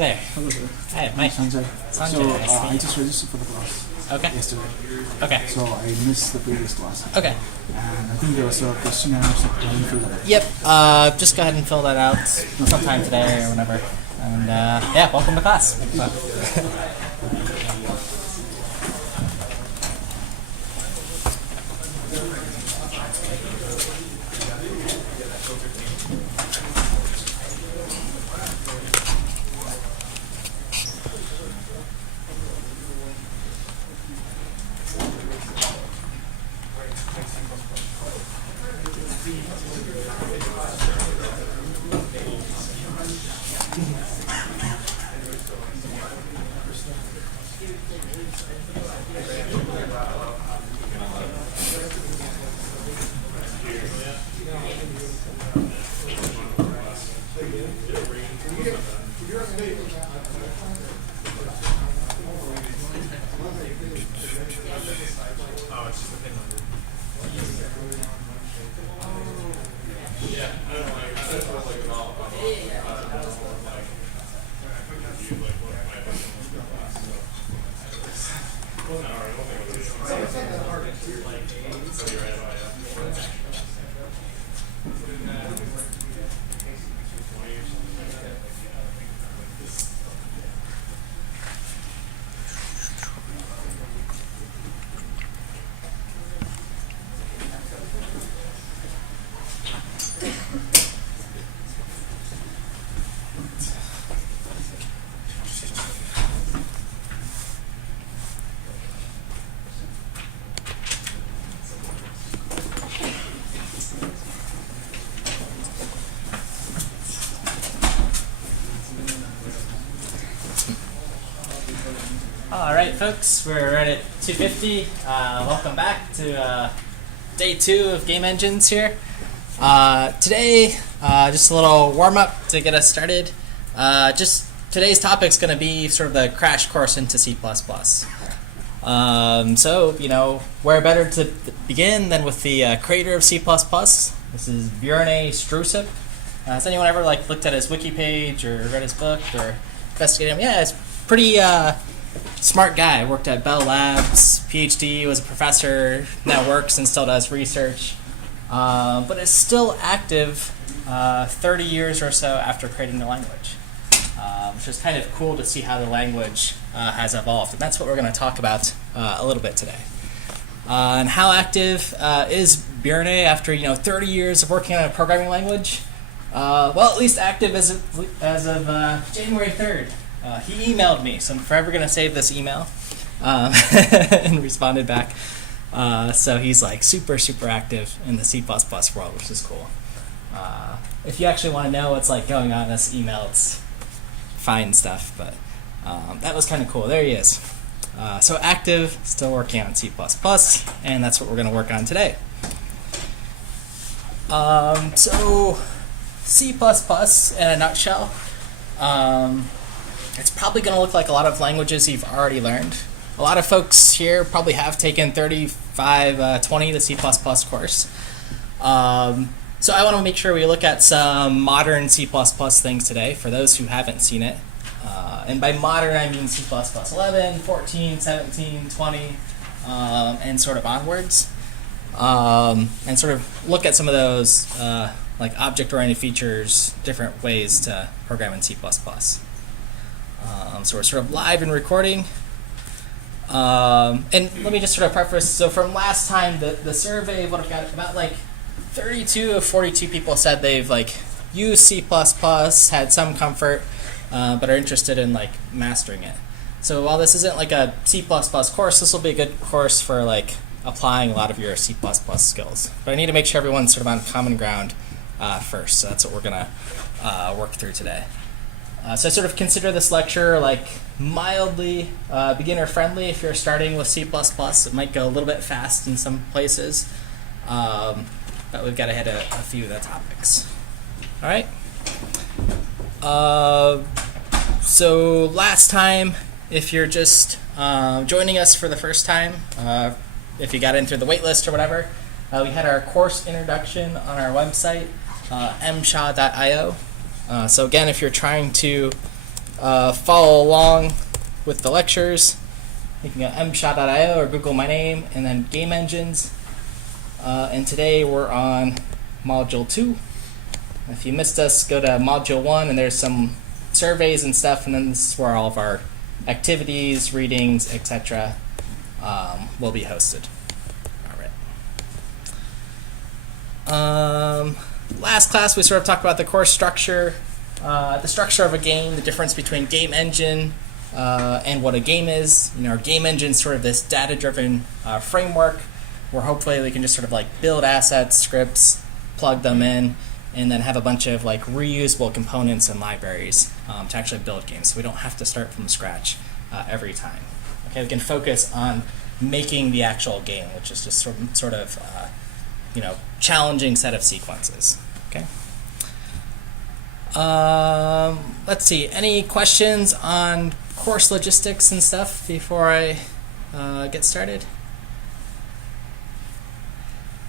there. Hello there. Hi, Mike. Sanjay. Sanjay, So nice to meet I you. just registered for the class yesterday. Okay. So I missed the previous class. Okay. And I think there was a question and answer. I didn't fill that out. Yep. Just go ahead and fill that out sometime today or whenever. And yeah, welcome to class. All right, folks, we're right at 2:50. Welcome back to day 2 of Game Engines here. Today, just a little warm-up to get us started. Just today's topic is going to be sort of the crash course into C++. So, you know, where better to begin than with the creator of C++. This is Bjorn Strusup. Has anyone ever looked at his wiki page or read his book or investigated him? Yeah, it's pretty smart guy. Worked at Bell Labs, PhD, was a professor, now works and still does research, but is still active 30 years or so after creating the language, which is kind of cool to see how the language has evolved. And that's what we're going to talk about a little bit today. And how active is Bjorn after 30 years of working on a programming language? Well, at least active as of January 3rd. He emailed me, so I'm forever going to save this email, and responded back. So he's super, super active in the C++ world, which is cool. If you actually want to know what's going on in this email, it's fine stuff, but that was kind of cool. There he is. So active, still working on C++, and that's what we're going to work on today. So C++ in a nutshell. It's probably going to look like a lot of languages you've already learned. A lot of folks here probably have taken 3520, the C++ course. So I want to make sure we look at some modern C++ things today for those who haven't seen it. And by modern, I mean C++ 11, 14, 17, 20, and sort of onwards. And sort of look at some of those object-oriented features, different ways to program in C++. So we're sort of live and recording. And let me just sort of preface, so from last time, the survey would have got about 32 of 42 people said they've used C++, had some comfort, but are interested in mastering it. So while this isn't a C++ course, this will be a good course for applying a lot of your C++ skills. But I need to make sure everyone's sort of on common ground first, so that's what we're going to work through today. So I sort of consider this lecture mildly beginner-friendly if you're starting with C++. It might go a little bit fast in some places, but we've got to hit a few of the topics. All right? So last time, if you're just joining us for the first time, if you got in through the waitlist or whatever, we had our course introduction on our website, msha.io. So again, if you're trying to follow along with the lectures, you can go mshot.io or Google my name and then game engines. And today we're on Module 2. If you missed us, go to Module 1 and there's some surveys and stuff, and then this is where all of our activities, readings, etc. Will be hosted. All right. Last class we sort of talked about the course structure, the structure of a game, the difference between game engine and what a game is. Our game engine is sort of this data-driven framework where hopefully we can just sort of like build assets, scripts, plug them in, and then have a bunch of like reusable components and libraries to actually build games. So we don't have to start from scratch every time. Okay, we can focus on making the actual game, which is just sort of challenging set of sequences. Okay. Let's see. Any questions on course logistics and stuff before I get started?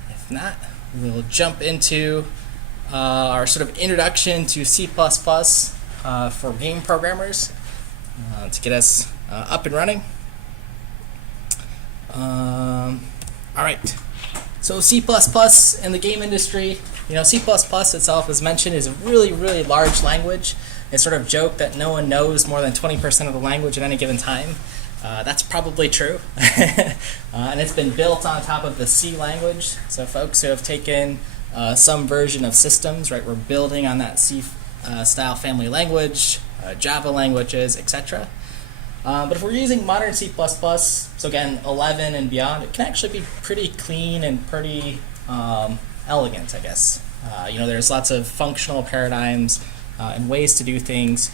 If not, we'll jump into our sort of introduction to C++ for game programmers to get us up and running. All right. So C++ in the game industry, C++ itself, as mentioned, is a really, really large language. It's sort of joke that no one knows more than 20% of the language at any given time. That's probably true. And it's been built on top of the C language. So folks who have taken some version of systems, right, we're building on that C style family language, Java languages, etc. But if we're using modern C++, so again, 11 and beyond, it can actually be pretty clean and pretty elegant, I guess. There's lots of functional paradigms and ways to do things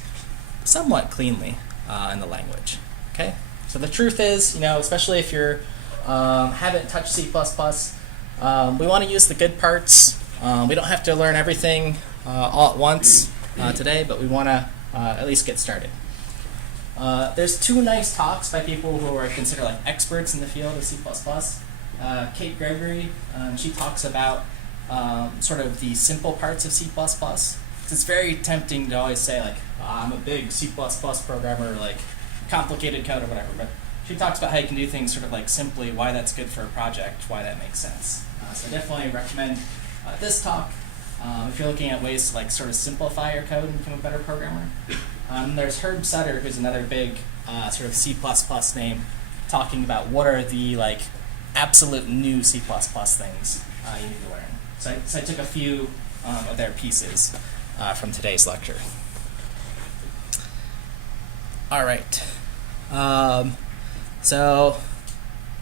somewhat cleanly in the language. Okay, so the truth is, especially if you haven't touched C++, we want to use the good parts. We don't have to learn everything all at once today, but we want to at least get started. There's two nice talks by people who are considered like experts in the field of C++. Kate Gregory, she talks about sort of the simple parts of C++. It's very tempting to always say like, I'm a big C++ programmer, like complicated code or whatever. But she talks about how you can do things sort of like simply, why that's good for a project, why that makes sense. So I definitely recommend this talk if you're looking at ways to like sort of simplify your code and become a better programmer. There's Herb Sutter, who's another big sort of C++ name, talking about what are the like absolute new C++ things you need to learn. So I took a few of their pieces from today's lecture. All right. So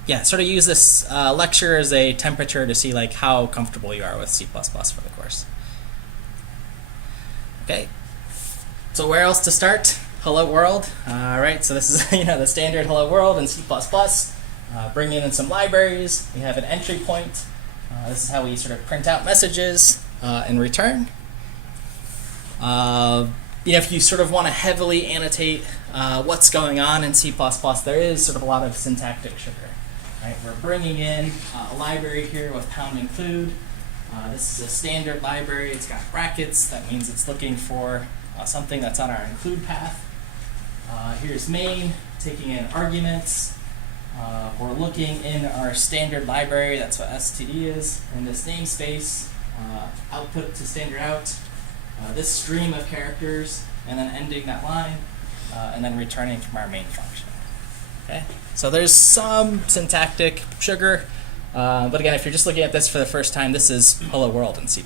yeah, sort of use this lecture as a temperature to see like how comfortable you are with C++ for the course. Okay. So where else to start? Hello world. All right, so this is the standard hello world in C++. Bringing in some libraries. We have an entry point. This is how we sort of print out messages and return. If you sort of want to heavily annotate what's going on in C++, there is sort of a lot of syntactic sugar. Right? We're bringing in a library here with pound include. This is a standard library. It's got brackets. That means it's looking for something that's on our include path. Here's main, taking in arguments. We're looking in our standard library. That's what std is. And this namespace, output to standard out. This stream of characters, and then ending that line, and then returning from our main function. Okay, so there's some syntactic sugar, but again, if you're just looking at this for the first time, this is hello world in C++.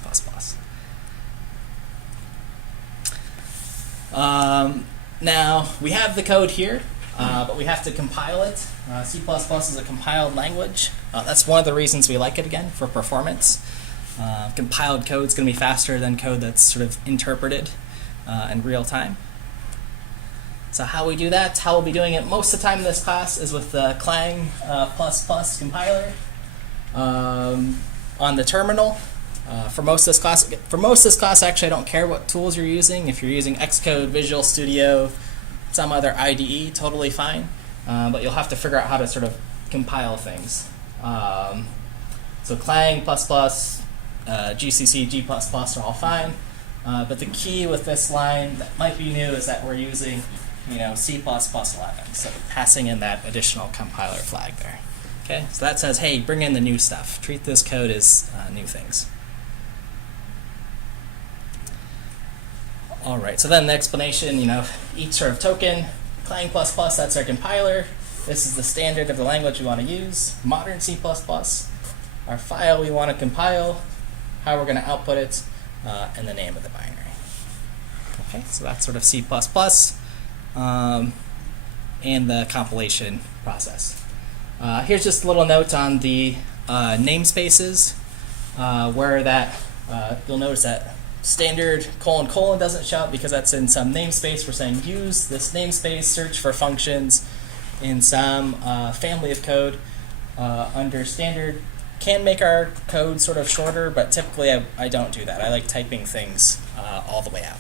Now we have the code here, but we have to compile it. C++ is a compiled language. That's one of the reasons we like it, again, for performance. Compiled code is going to be faster than code that's sort of interpreted in real time. So how we do that, how we'll be doing it most of the time in this class is with the Clang ++ compiler on the terminal. For most of this class, actually, I don't care what tools you're using. If you're using Xcode, Visual Studio, some other IDE, totally fine. But you'll have to figure out how to sort of compile things. So Clang ++, GCC, G++ are all fine. But the key with this line that might be new is that we're using C++11. So passing in that additional compiler flag there. Okay, so that says, hey, bring in the new stuff. Treat this code as new things. All right, so then the explanation, each sort of token, Clang++, that's our compiler. This is the standard of the language we want to use. Modern C++, our file we want to compile, how we're going to output it, and the name of the binary. Okay, so that's sort of C++, and the compilation process. Here's just a little note on the namespaces, where that you'll notice that standard : doesn't show up because that's in some namespace. We're saying use this namespace, search for functions in some family of code under standard. Can make our code sort of shorter, but typically I don't do that. I like typing things all the way out.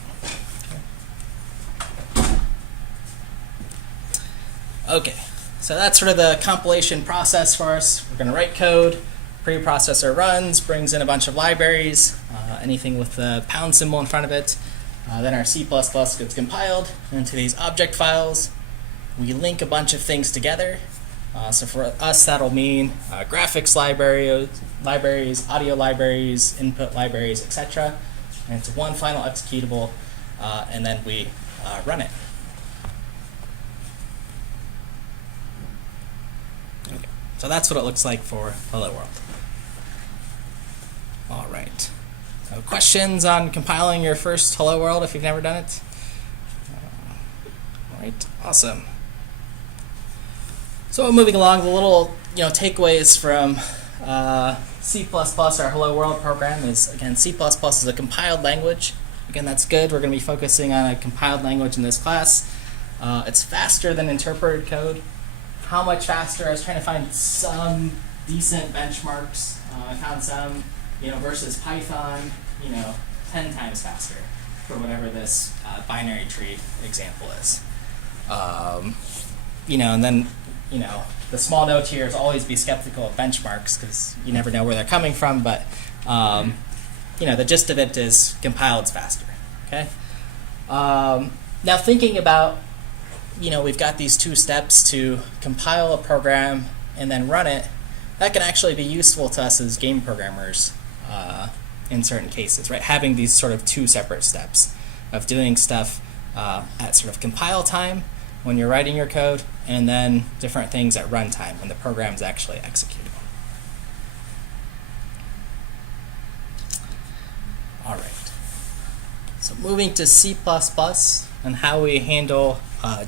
Okay, so that's sort of the compilation process for us. We're going to write code, preprocessor runs, brings in a bunch of libraries, anything with the pound symbol in front of it. Then our C++ gets compiled into these object files. We link a bunch of things together. So for us, that'll mean graphics libraries, audio libraries, input libraries, etc. And it's one final executable, and then we run it. Okay. So that's what it looks like for Hello World. All right. So questions on compiling your first Hello World if you've never done it? All right. Awesome. So moving along, the little takeaways from C++, our Hello World program is, again, C++ is a compiled language. Again, that's good. We're going to be focusing on a compiled language in this class. It's faster than interpreted code. How much faster? I was trying to find some decent benchmarks. I found some, versus Python, 10 times faster for whatever this binary tree example is. And then, the small note here is always be skeptical of benchmarks because you never know where they're coming from, but the gist of it is compiled faster. Okay. Now thinking about, we've got these two steps to compile a program and then run it. That can actually be useful to us as game programmers in certain cases, right? Having these sort of two separate steps of doing stuff at sort of compile time when you're writing your code, and then different things at runtime when the program's actually executable. All right. So moving to C++ and how we handle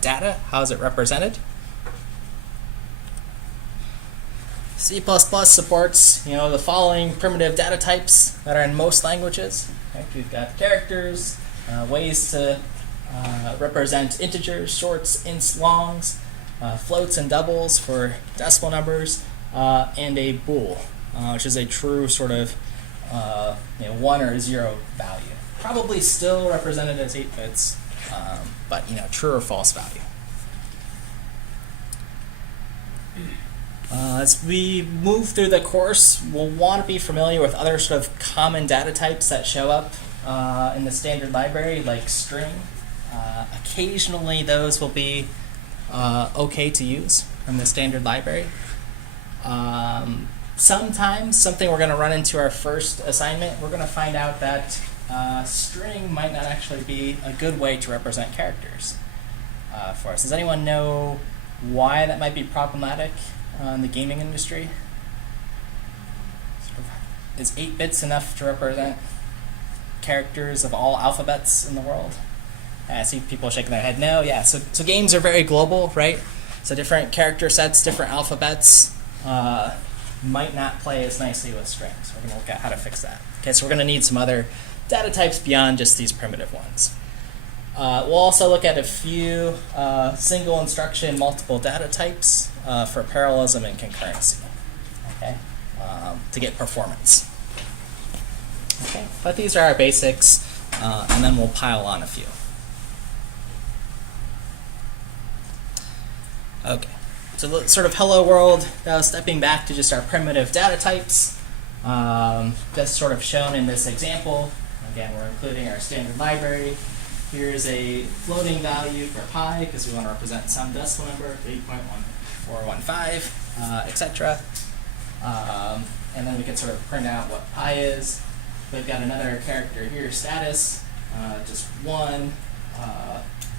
data, how is it represented? C++ supports the following primitive data types that are in most languages. Okay, we've got characters, ways to represent integers, shorts, ints, longs, floats and doubles for decimal numbers, and a bool, which is a true sort of 1 or 0 value. Probably still represented as 8 bits, but true or false value. As we move through the course, we'll want to be familiar with other sort of common data types that show up in the standard library, like string. Occasionally those will be okay to use from the standard library. Sometimes, something we're going to run into our first assignment, we're going to find out that string might not actually be a good way to represent characters for us. Does anyone know why that might be problematic in the gaming industry? Is 8 bits enough to represent characters of all alphabets in the world? I see people shaking their head. No, yeah. So games are very global, right? So different character sets, different alphabets might not play as nicely with strings. We're going to look at how to fix that. Okay, so we're going to need some other data types beyond just these primitive ones. We'll also look at a few single instruction, multiple data types for parallelism and concurrency, okay, to get performance. Okay, but these are our basics, and then we'll pile on a few. Okay, so the sort of hello world, stepping back to just our primitive data types, just sort of shown in this example. Again, we're including our standard library. Here's a floating value for pi because we want to represent some decimal number, 3.1415, etc. And then we can sort of print out what pi is. We've got another character here, status, just one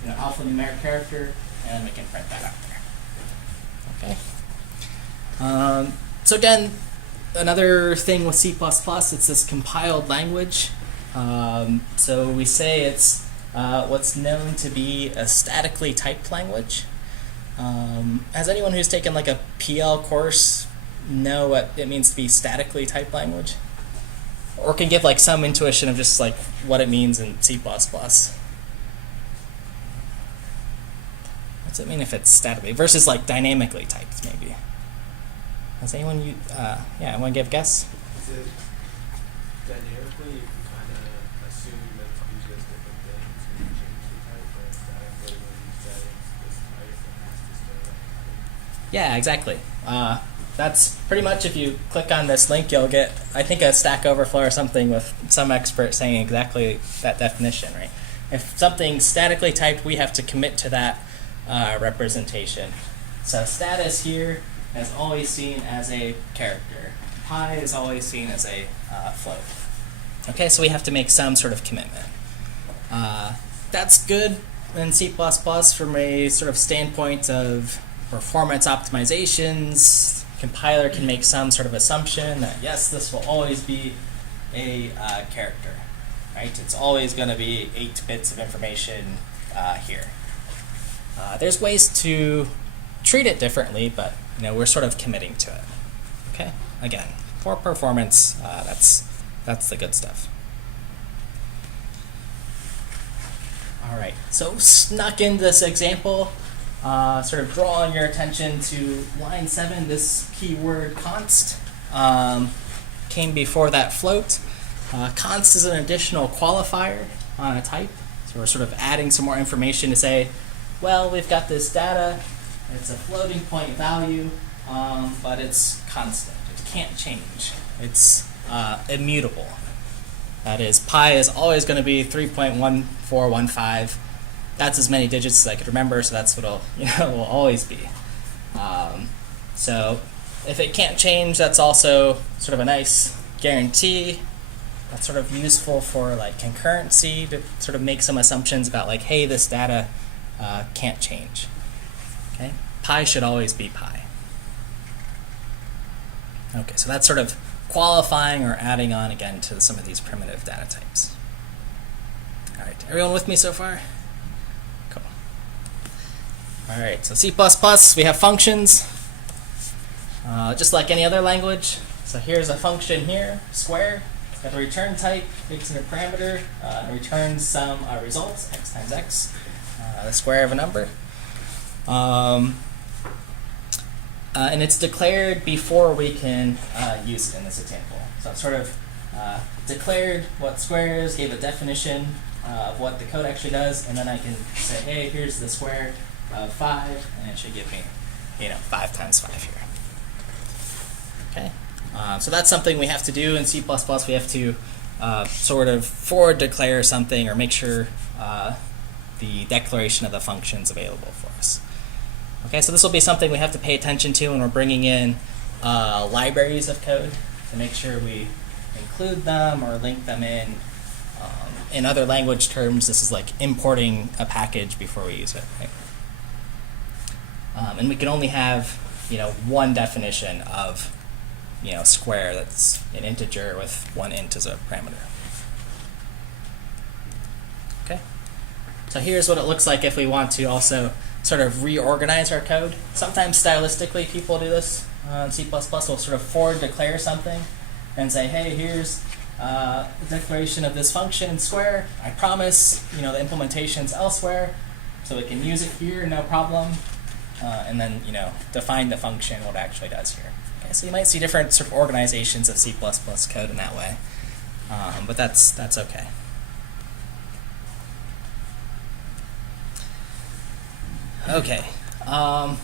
alphanumeric character, and we can print that out there. Okay. So again, another thing with C++, it's this compiled language. So we say it's what's known to be a statically typed language. Has anyone who's taken like a PL course know what it means to be statically typed language? Or can give like some intuition of just like what it means in C++? What's it mean if it's statically versus like dynamically typed maybe? Has anyone want to give a guess? Is it dynamically you can kind of assume that it's just different things when you change the type, but statically when you say it's this type and it's just a Yeah, exactly. That's pretty much if you click on this link, you'll get, I think, a Stack Overflow or something with some expert saying exactly that definition, right? If something's statically typed, we have to commit to that representation. So status here is always seen as a character. Pi is always seen as a float. Okay, so we have to make some sort of commitment. That's good in C++ from a sort of standpoint of performance optimizations. Compiler can make some sort of assumption that yes, this will always be a character, right? It's always going to be 8 bits of information here. There's ways to treat it differently, but we're sort of committing to it. Okay, again, for performance, that's the good stuff. All right, so snuck in this example. Sort of drawing your attention to line 7, this keyword const came before that float. Const is an additional qualifier on a type. So we're sort of adding some more information to say, well, we've got this data, it's a floating point value, but it's constant. It can't change. It's immutable. That is, pi is always going to be 3.1415. That's as many digits as I could remember, so that's what will always be. So if it can't change, that's also sort of a nice guarantee. That's sort of useful for like concurrency to sort of make some assumptions about like, hey, this data can't change. Okay, pi should always be pi. Okay, so that's sort of qualifying or adding on again to some of these primitive data types. All right, everyone with me so far? All right, so C++, we have functions, just like any other language. So here's a function here, square. It's got a return type, takes in a parameter, returns some results, x times x, the square of a number. And it's declared before we can use it in this example. So it's sort of declared what square is, gave a definition of what the code actually does, and then I can say, hey, here's the square of 5, and it should give me, 5 times 5 here. Okay, so that's something we have to do in C++. We have to sort of forward declare something or make sure the declaration of the function is available for us. Okay, so this will be something we have to pay attention to when we're bringing in libraries of code to make sure we include them or link them in. In other language terms, this is like importing a package before we use it. Right? And we can only have, one definition of, square that's an integer with 1 int as a parameter. Okay. So here's what it looks like if we want to also sort of reorganize our code. Sometimes stylistically people do this in C++. We'll sort of forward declare something and say, hey, here's the declaration of this function square. I promise, the implementation's elsewhere, so we can use it here, no problem. And then, define the function, what it actually does here. Okay, so you might see different sort of organizations of C++ code in that way, but that's okay. Okay,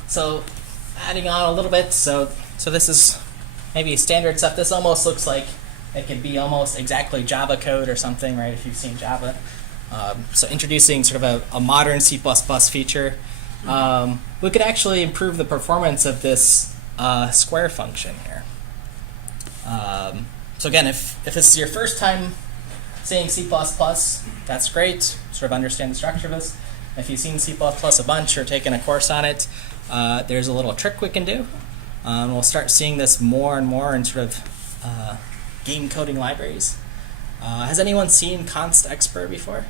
so adding on a little bit, so this is maybe standard stuff. This almost looks like it could be almost exactly Java code or something, right, if you've seen Java. So introducing sort of a modern C++ feature, we could actually improve the performance of this square function here. So again, if this is your first time seeing C++, that's great. Sort of understand the structure of this. If you've seen C++ a bunch or taken a course on it, there's a little trick we can do. We'll start seeing this more and more in sort of game coding libraries. Has anyone seen const expr before?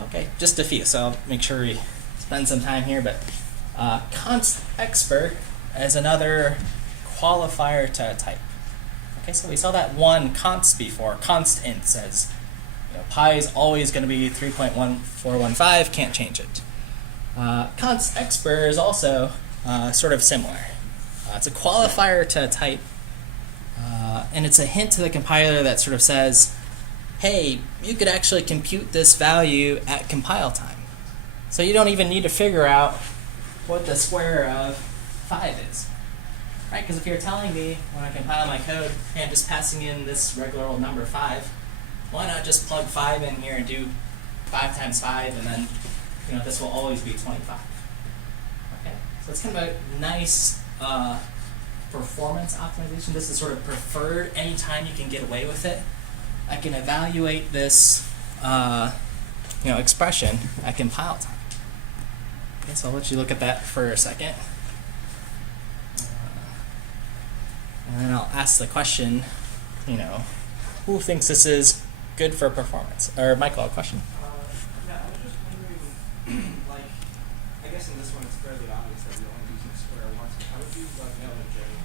Okay, just a few, so I'll make sure we spend some time here. But const expr is another qualifier to a type. Okay, so we saw that one const before. Const int says, pi is always going to be 3.1415, can't change it. Const expr is also sort of similar. It's a qualifier to a type, and it's a hint to the compiler that sort of says, hey, you could actually compute this value at compile time. So you don't even need to figure out what the square of 5 is. Right? Because if you're telling me when I compile my code, hey, I'm just passing in this regular old number 5, why not just plug 5 in here and do 5 times 5, and then this will always be 25. Okay, so it's kind of a nice performance optimization. This is sort of preferred anytime you can get away with it. I can evaluate this expression at compile time. Okay, so I'll let you look at that for a second. And then I'll ask the question, who thinks this is good for performance? Or Michael, a question? Yeah, I was just wondering, I guess in this one it's fairly obvious that you're only using square once, but how would you know in general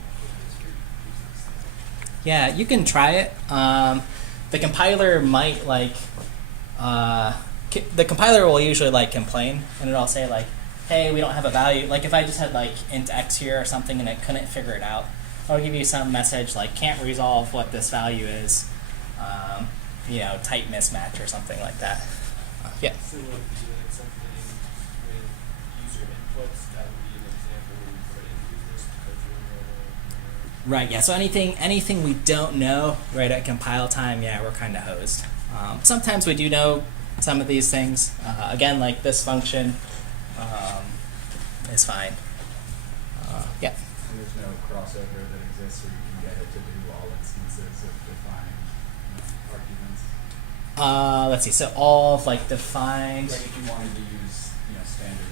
if Yeah, you can try it. The compiler might the compiler will usually complain, and it'll say hey, we don't have a value. If I just had int x here or something and it couldn't figure it out, I'll give you some message can't resolve what this value is, type mismatch or something like that. Yeah. So like doing something with user inputs, that would be an example where we put in users because we're Right, yeah, so anything we don't know right at compile time, yeah, we're kind of hosed. Sometimes we do know some of these things. Again, like this function is fine. Yeah. And there's no crossover that exists where you can get it to do all instances of defined arguments. Let's see, so all of defined. Like if you wanted to use standard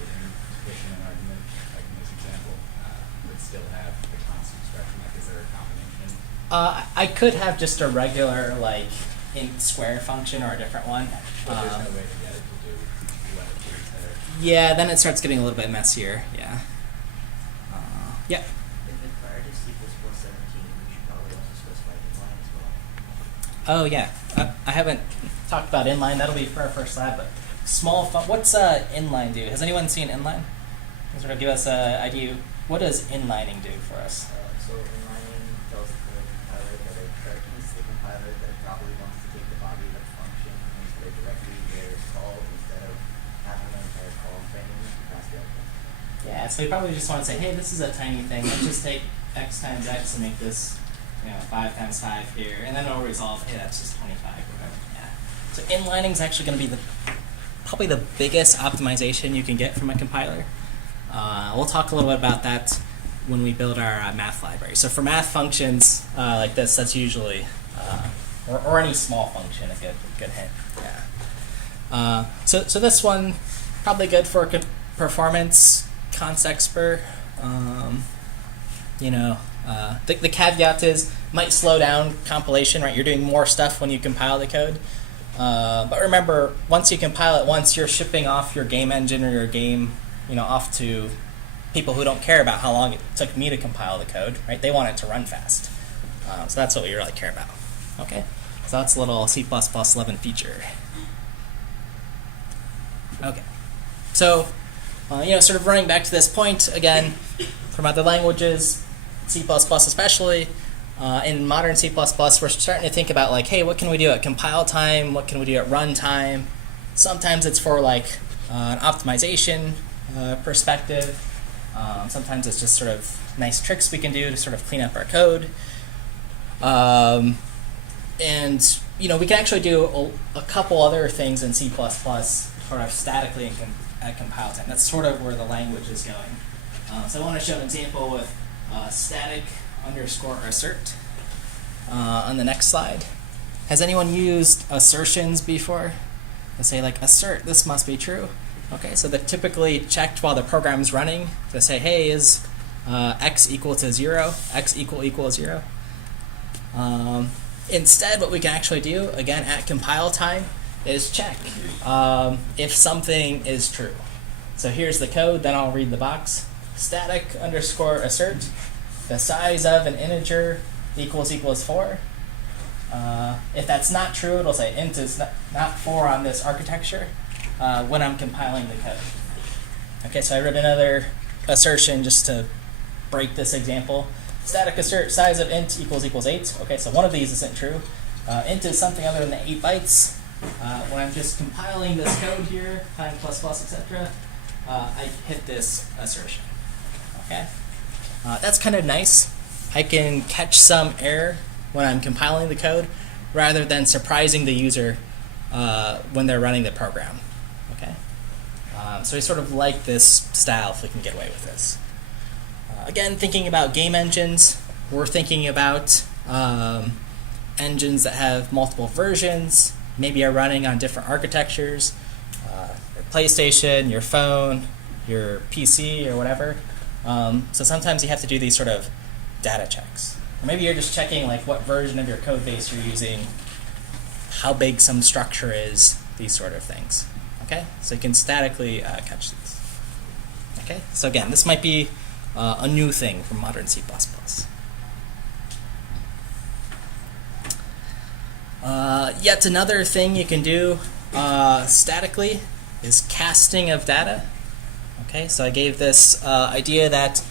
addition and argument, like in this example, would still have the constant expression. Is there a combination? I could have just a regular int square function or a different one. But there's no way to get it to do what it does there. Yeah, then it starts getting a little bit messier. Yeah. Yeah. If it's prior to C++ 17, we should probably also specify inline as well. Oh yeah. I haven't talked about inline. That'll be for our first lab. But what's inline do? Has anyone seen inline? Can you sort of give us an idea. What does inlining do for us? So inlining tells the compiler that it corrects the compiler that it probably wants to take the body of the function and put it directly where it's called instead of having an entire call frame past the output. Yeah, so we probably just want to say, hey, this is a tiny thing. Let's just take x times x and make this 5 times 5 here, and then it'll resolve, hey, that's just 25 or whatever. Yeah. So inlining is actually going to be probably the biggest optimization you can get from a compiler. We'll talk a little bit about that when we build our math library. So for math functions like this, that's usually, or any small function, a good hint. Yeah. So this one, probably good for performance, const expr. The caveat is might slow down compilation, right? You're doing more stuff when you compile the code. But remember, once you compile it once, you're shipping off your game engine or your game, off to people who don't care about how long it took me to compile the code, right? They want it to run fast. So that's what we really care about. Okay, so that's a little C++ 11 feature. Okay, so sort of running back to this point again, from other languages, C++ especially, in modern C++, we're starting to think about hey, what can we do at compile time? What can we do at run time? Sometimes it's for an optimization perspective. Sometimes it's just sort of nice tricks we can do to sort of clean up our code. And we can actually do a couple other things in C++ sort of statically at compile time. That's sort of where the language is going. So I want to show an example with static underscore assert on the next slide. Has anyone used assertions before? Let's say like assert, this must be true. Okay, so they're typically checked while the program's running to say, hey, is x equal to 0, x equal 0. Instead, what we can actually do, again, at compile time, is check if something is true. So here's the code, then I'll read the box. Static underscore assert, the size of an integer equals 4. If that's not true, it'll say int is not 4 on this architecture when I'm compiling the code. Okay, so I wrote another assertion just to break this example. Static assert size of int equals 8. Okay, so one of these isn't true. Int is something other than the 8 bytes. When I'm just compiling this code here, time plus plus, etc., I hit this assertion. Okay, that's kind of nice. I can catch some error when I'm compiling the code, rather than surprising the user when they're running the program. Okay, so I sort of like this style if we can get away with this. Again, thinking about game engines, we're thinking about engines that have multiple versions, maybe are running on different architectures, your PlayStation, your phone, your PC, or whatever. So sometimes you have to do these sort of data checks. Or maybe you're just checking like what version of your code base you're using, how big some structure is, these sort of things. Okay, so you can statically catch these. Okay, so again, this might be a new thing for modern C++. Yet another thing you can do statically is casting of data. Okay, so I gave this idea that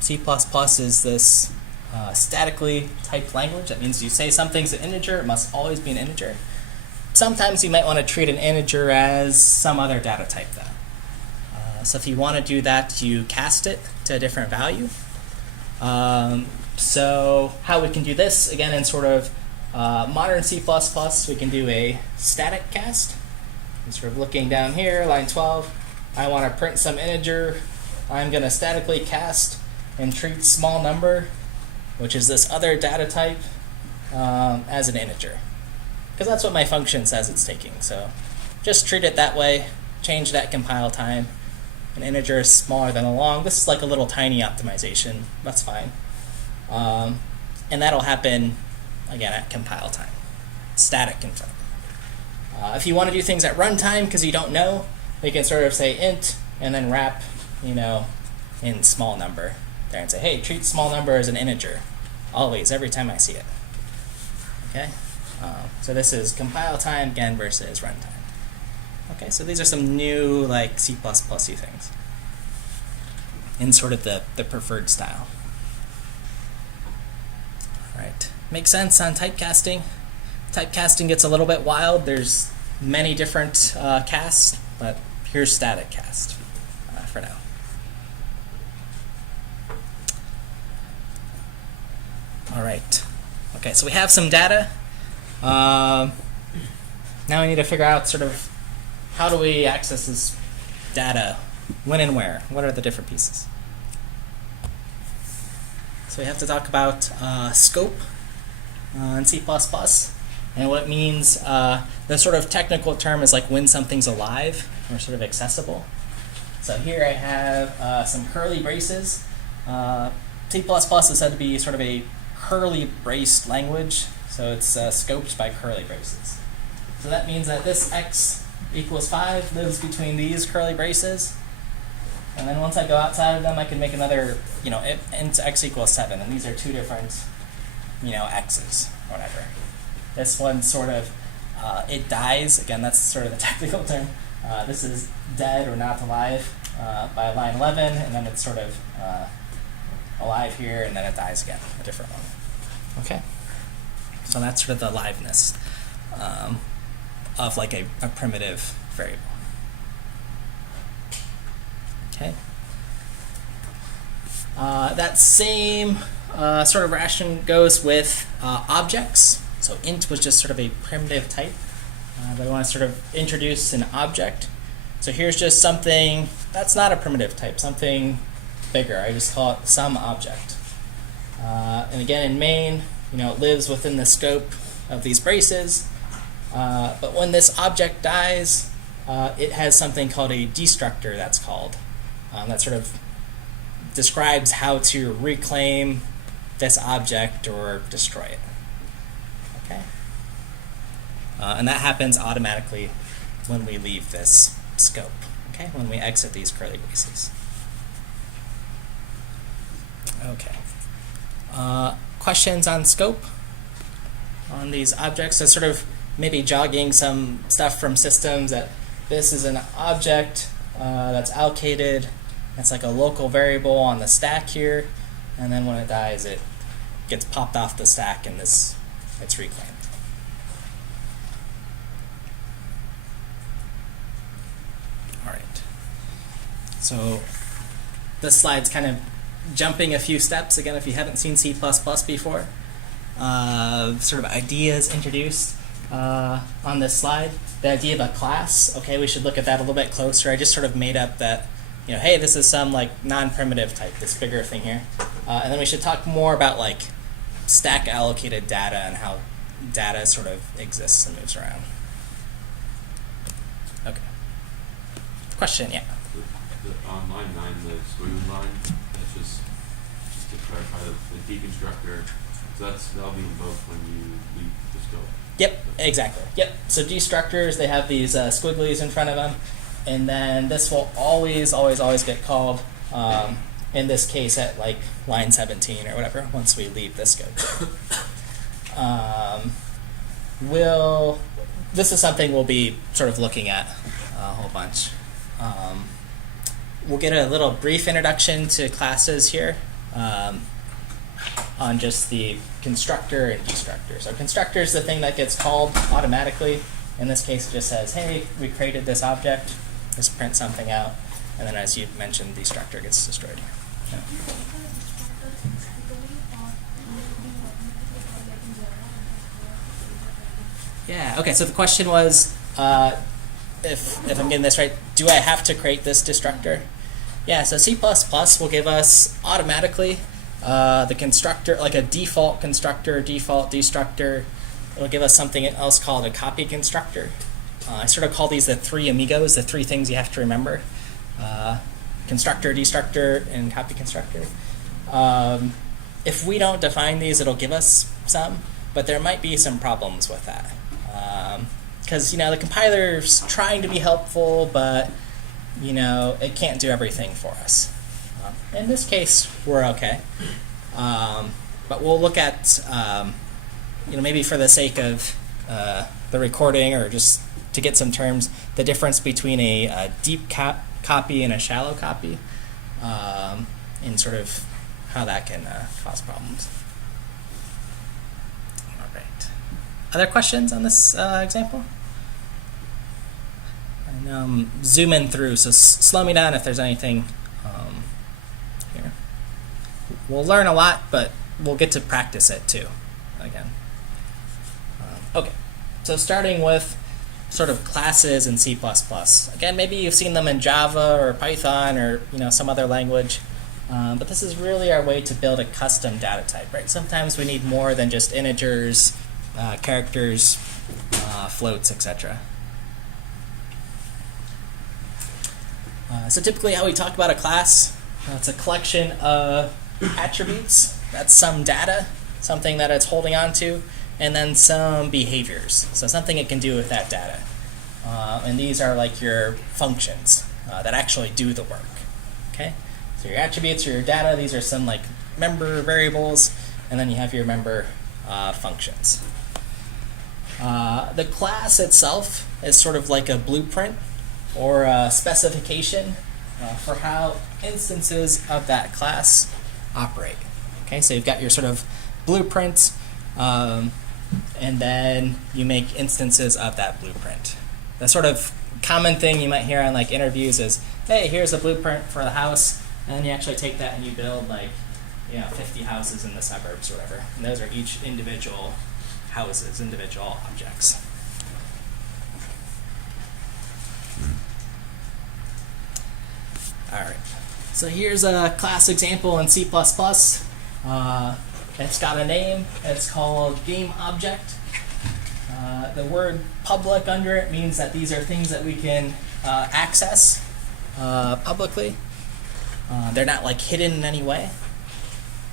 C++ is this statically typed language. That means you say something's an integer, it must always be an integer. Sometimes you might want to treat an integer as some other data type though. So if you want to do that, you cast it to a different value. So how we can do this, again, in sort of modern C++, we can do a static cast. And sort of looking down here, line 12, I want to print some integer. I'm going to statically cast and treat small number, which is this other data type, as an integer. Because that's what my function says it's taking. So just treat it that way, change that compile time. An integer is smaller than a long. This is like a little tiny optimization. That's fine. And that'll happen, again, at compile time. Static confirm. If you want to do things at runtime because you don't know, you can sort of say int and then wrap, in small number there and say, hey, treat small number as an integer. Always, every time I see it. Okay? So this is compile time again versus runtime. Okay, so these are some new like C++ things in sort of the preferred style. All right, makes sense on typecasting. Typecasting gets a little bit wild. There's many different casts, but here's static cast for now. All right. Okay, so we have some data. Now we need to figure out sort of how do we access this data, when and where? What are the different pieces? So we have to talk about scope in C++, and what it means. The sort of technical term is like when something's alive or sort of accessible. So here I have some curly braces. C++ is said to be sort of a curly braced language, so it's scoped by curly braces. So that means that this x equals 5 lives between these curly braces, and then once I go outside of them, I can make another, int x equals 7, and these are two different, x's, or whatever. This one sort of, it dies, again, that's sort of the technical term. This is dead or not alive by line 11, and then it's sort of alive here, and then it dies again, a different one. Okay? So that's sort of the liveness of like a primitive variable. Okay. That same sort of ration goes with objects. So int was just sort of a primitive type, but I want to sort of introduce an object. So here's just something that's not a primitive type, something bigger. I just call it some object. And again, in main, it lives within the scope of these braces. But when this object dies, it has something called a destructor that's called. That sort of describes how to reclaim this object or destroy it. Okay? And that happens automatically when we leave this scope, okay? When we exit these curly braces. Okay. Questions on scope on these objects? So sort of maybe jogging some stuff from systems that this is an object that's allocated. It's like a local variable on the stack here, and then when it dies, it gets popped off the stack and it's reclaimed. All right. So this slide's kind of jumping a few steps. Again, if you haven't seen C++ before, sort of ideas introduced on this slide. The idea of a class, okay, we should look at that a little bit closer. I just sort of made up that, hey, this is some like non-primitive type, this bigger thing here. And then we should talk more about like stack allocated data and how data sort of exists and moves around. Okay. Question, yeah. On line 9, the squiggly line, that's just to clarify the deconstructor, so that'll be invoked when you leave the scope. Yep, exactly. Yep. So destructors, they have these squigglies in front of them, and then this will always get called, in this case at like line 17 or whatever, once we leave this scope. This is something we'll be sort of looking at a whole bunch. We'll get a little brief introduction to classes here on just the constructor and destructor. So constructor is the thing that gets called automatically. In this case, it just says, hey, we created this object. Just print something out. And then as you mentioned, destructor gets destroyed here. Yeah, okay, so the question was, if I'm getting this right, do I have to create this destructor? Yeah, so C++ will give us automatically the constructor, like a default constructor, default destructor. It'll give us something else called a copy constructor. I sort of call these the three amigos, the three things you have to remember. Constructor, destructor, and copy constructor. If we don't define these, it'll give us some, but there might be some problems with that. Because the compiler's trying to be helpful, but it can't do everything for us. In this case, we're okay. But we'll look at, maybe for the sake of the recording or just to get some terms, the difference between a deep copy and a shallow copy, and sort of how that can cause problems. All right. Other questions on this example? I know I'm zooming through, so slow me down if there's anything here. We'll learn a lot, but we'll get to practice it too, again. Okay, so starting with sort of classes in C++. Again, maybe you've seen them in Java or Python or some other language, but this is really our way to build a custom data type, right? Sometimes we need more than just integers, characters, floats, etc. So typically how we talk about a class, it's a collection of attributes. That's some data, something that it's holding on to, and then some behaviors. So something it can do with that data. And these are like your functions that actually do the work. Okay? So your attributes are your data. These are some like member variables, and then you have your member functions. The class itself is sort of like a blueprint or a specification for how instances of that class operate. Okay, so you've got your sort of blueprint, and then you make instances of that blueprint. The sort of common thing you might hear on like interviews is, hey, here's a blueprint for the house, and then you actually take that and you build like 50 houses in the suburbs or whatever. And those are each individual houses, individual objects. All right. So here's a class example in C++. It's got a name. It's called game object. The word public under it means that these are things that we can access publicly. They're not like hidden in any way.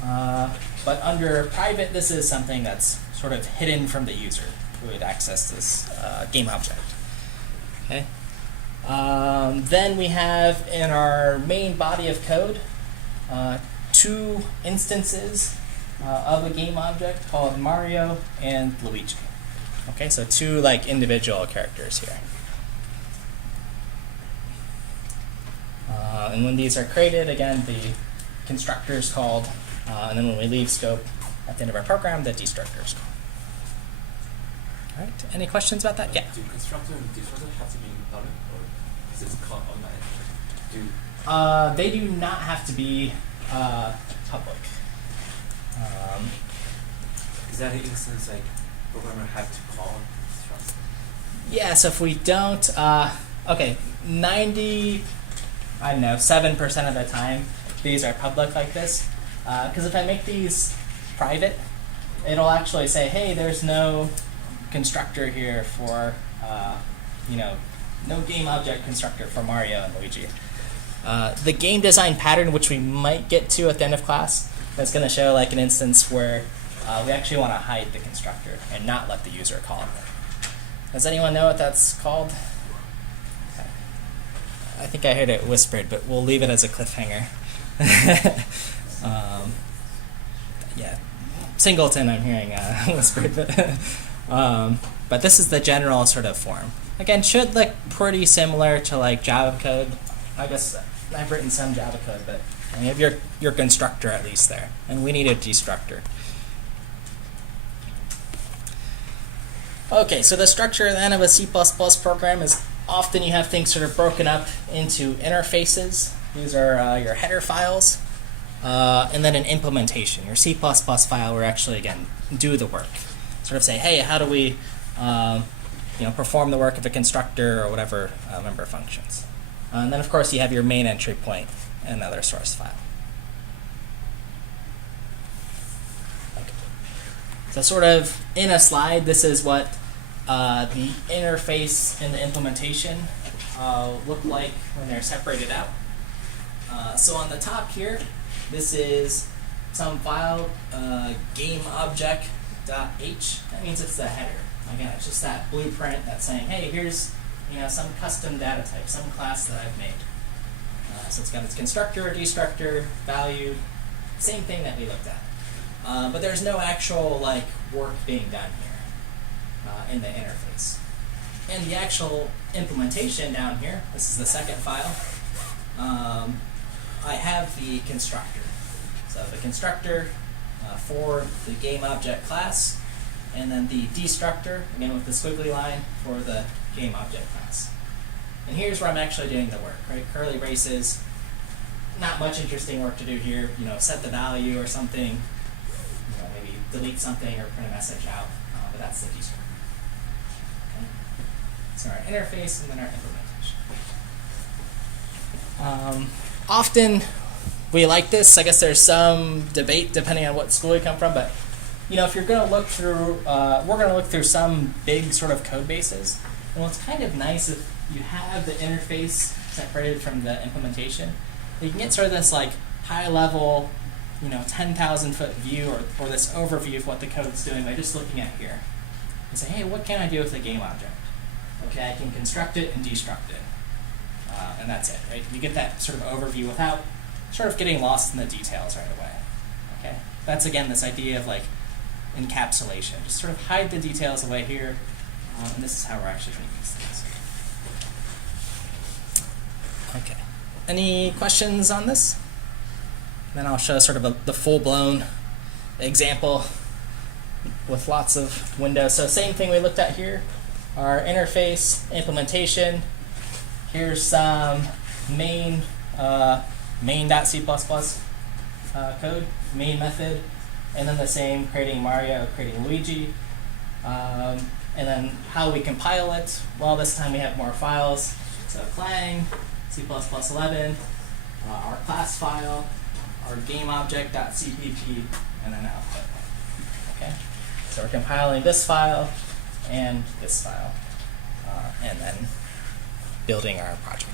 But under private, this is something that's sort of hidden from the user who would access this game object. Okay. Then we have in our main body of code 2 instances of a game object called Mario and Luigi. Okay, so 2 like individual characters here. And when these are created, again, the constructor is called, and then when we leave scope at the end of our program, the destructor is called. All right, any questions about that? Yeah. Do constructor and destructor have to be public, or is this called online? They do not have to be public. Is that an instance like programmer have to call constructor? Yeah, so if we don't, okay, 7% of the time, these are public like this. Because if I make these private, it'll actually say, hey, there's no constructor here for, no game object constructor for Mario and Luigi. The game design pattern, which we might get to at the end of class, is going to show like an instance where we actually want to hide the constructor and not let the user call it. Does anyone know what that's called? Okay. I think I heard it whispered, but we'll leave it as a cliffhanger. Yeah, singleton I'm hearing whispered, but this is the general sort of form. Again, should look pretty similar to like Java code. I guess I've written some Java code, but you have your constructor at least there, and we need a destructor. Okay, so the structure then of a C++ program is often you have things sort of broken up into interfaces. These are your header files, and then an implementation, your C++ file where actually, again, do the work. Sort of say, hey, how do we perform the work of a constructor or whatever member functions. And then, of course, you have your main entry point and another source file. Okay. So sort of in a slide, this is what the interface and the implementation look like when they're separated out. So on the top here, this is some file, gameobject.h. That means it's the header. Again, it's just that blueprint that's saying, hey, here's some custom data type, some class that I've made. So it's got its constructor, destructor, value, same thing that we looked at. But there's no actual work being done here in the interface. And the actual implementation down here, this is the second file, I have the constructor. So the constructor for the GameObject class, and then the destructor, again with the squiggly line, for the GameObject class. And here's where I'm actually doing the work, right? Curly braces, not much interesting work to do here. Set the value or something, maybe delete something or print a message out, but that's the destructor. Okay? So our interface and then our implementation. Often we like this. I guess there's some debate depending on what school you come from, but if you're going to look through, we're going to look through some big sort of code bases. And what's kind of nice if you have the interface separated from the implementation, you can get sort of this high level, 10,000 foot view or this overview of what the code's doing by just looking at here. And say, hey, what can I do with the game object? Okay, I can construct it and destruct it. And that's it, right? You get that sort of overview without sort of getting lost in the details right away. Okay, that's again this idea of encapsulation. Just sort of hide the details away here, and this is how we're actually doing these things. Okay, any questions on this? Then I'll show sort of the full-blown example with lots of windows. So same thing we looked at here, our interface, implementation. Here's some main.c++ code, main method, and then the same creating Mario, creating Luigi. And then how we compile it, well, this time we have more files. So Clang, C++11, our class file, our gameObject.cpp, and then output. Okay, so we're compiling this file and this file, and then building our project.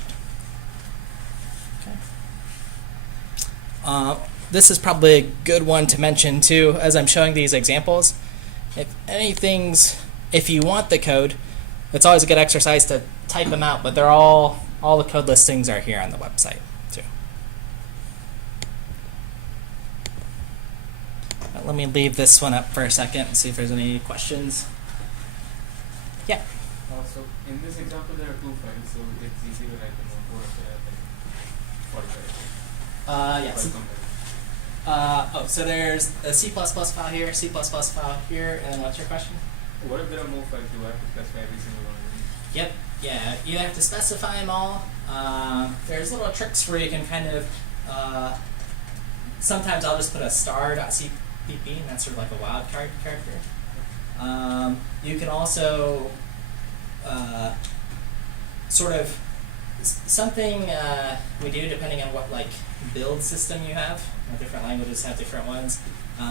Okay. This is probably a good one to mention too, as I'm showing these examples. If you want the code, it's always a good exercise to type them out, but they're all the code listings are here on the website too. Let me leave this one up for a second and see if there's any questions. Yeah. So in this example, there are two files, so it's easy to write them on both of them. Yes. So there's a C++ file here, C++ file here, and what's your question? What if there are more files? Do I have to specify every single one of them? Yep. Yeah. You have to specify them all. There's little tricks where you can kind of. Sometimes I'll just put a star.cpp, and that's sort of like a wildcard character. You can also sort of something we do depending on what like build system you have. Different languages have different ones,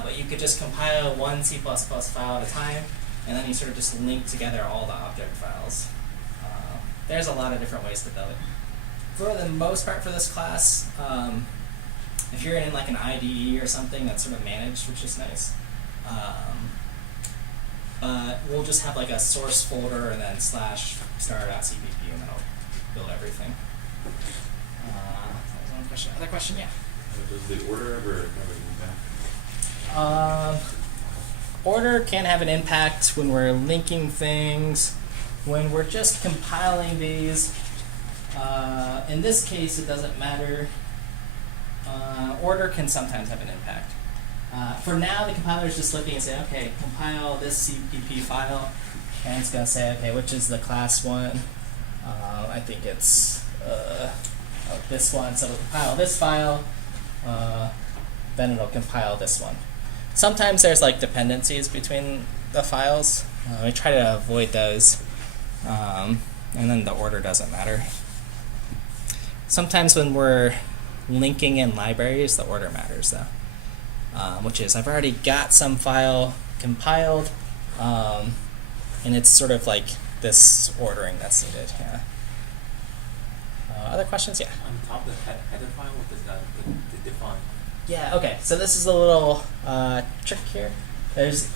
but you could just compile one C++ file at a time, and then you sort of just link together all the object files. There's a lot of different ways to build it. For the most part for this class, if you're in like an IDE or something that's sort of managed, which is nice, we'll just have like a source folder and then / star.cpp, and that'll build everything. That was one question. Other question? Yeah. Does the order ever have an impact? Order can have an impact when we're linking things. When we're just compiling these, in this case it doesn't matter. Order can sometimes have an impact. For now, the compiler is just looking and saying, okay, compile this CPP file, and it's going to say, okay, which is the class one? I think it's this one, so it'll compile this file, then it'll compile this one. Sometimes there's like dependencies between the files. We try to avoid those, and then the order doesn't matter. Sometimes when we're linking in libraries, the order matters though, which is I've already got some file compiled, and it's sort of like this ordering that's needed. Yeah. Other questions? Yeah. On top of the header file, what does that define? Yeah, okay, so this is a little trick here. There's,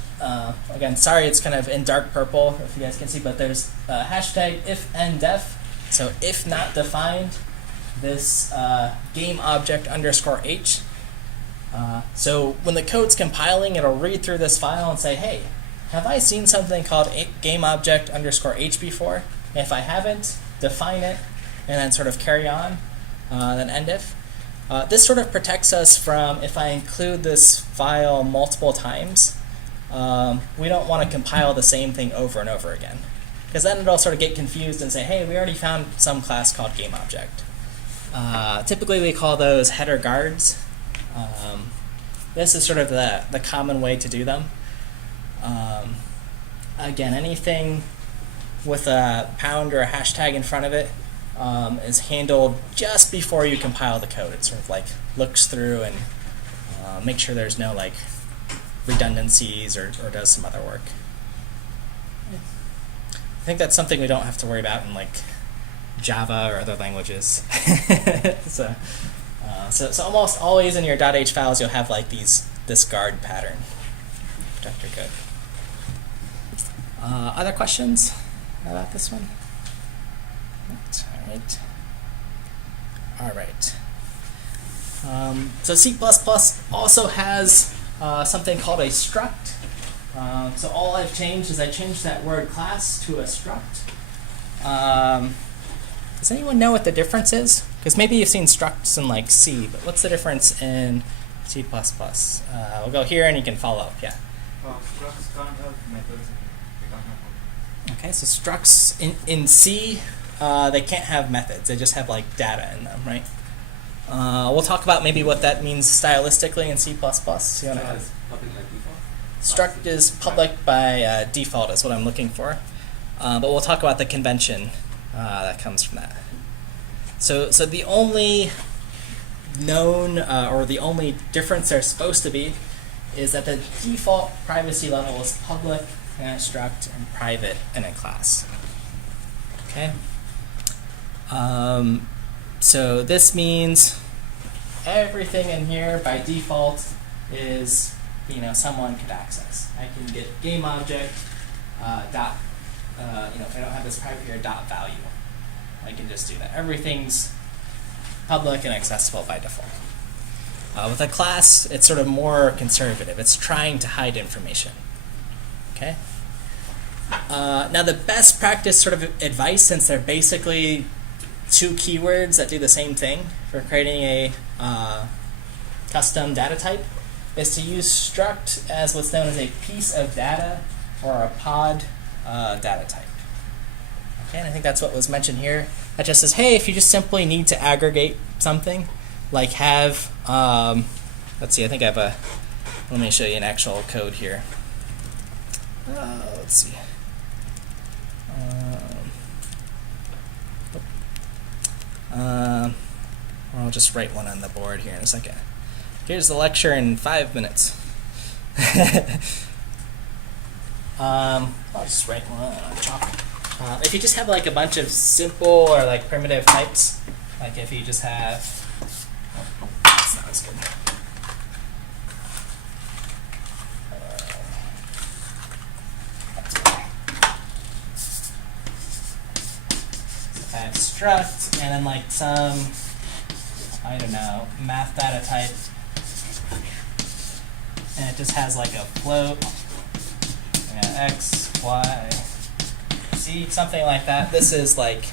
again, sorry it's kind of in dark purple if you guys can see, but there's hashtag ifndef, so if not defined, this gameObject_h. So when the code's compiling, it'll read through this file and say, hey, have I seen something called gameObject_h before? And if I haven't, define it, and then sort of carry on, then endif. This sort of protects us from if I include this file multiple times, we don't want to compile the same thing over and over again. Because then it'll sort of get confused and say, hey, we already found some class called gameObject. Typically we call those header guards. This is sort of the common way to do them. Again, anything with a pound or a hashtag in front of it is handled just before you compile the code. It sort of like looks through and makes sure there's no like redundancies or does some other work. I think that's something we don't have to worry about in like Java or other languages. So almost always in your .h files you'll have like this guard pattern. Protect your code. Other questions about this one? All right. So C++ also has something called a struct. So all I've changed is I changed that word class to a struct. Does anyone know what the difference is? Because maybe you've seen structs in like C, but what's the difference in C++? We'll go here and you can follow up. Yeah. Structs can't have methods and they can't have functions. Okay, so structs in C, they can't have methods. They just have like data in them, right? We'll talk about maybe what that means stylistically in C++. You wanna Public by default? struct is public by default is what I'm looking for. But we'll talk about the convention that comes from that. So the only known or the only difference there's supposed to be is that the default privacy level is public in a struct and private in a class. Okay. So this means everything in here by default is someone could access. I can get game object dot if I don't have this private here dot value. I can just do that. Everything's public and accessible by default. With a class, it's sort of more conservative. It's trying to hide information. Okay. Now the best practice sort of advice, since they're basically two keywords that do the same thing for creating a custom data type, is to use struct as what's known as a piece of data or a pod data type. Okay, and I think that's what was mentioned here. That just says, hey, if you just simply need to aggregate something, like have, let's see, I think I have let me show you an actual code here. Let's see. I'll just write one on the board here in a second. Here's the lecture in 5 minutes. I'll just write one on chalk. If you just have like a bunch of simple or like primitive types, like if you just have, that's not as good. I have struct and then like some, I don't know, math data type, and it just has like a float, x, y, z, something like that. This is like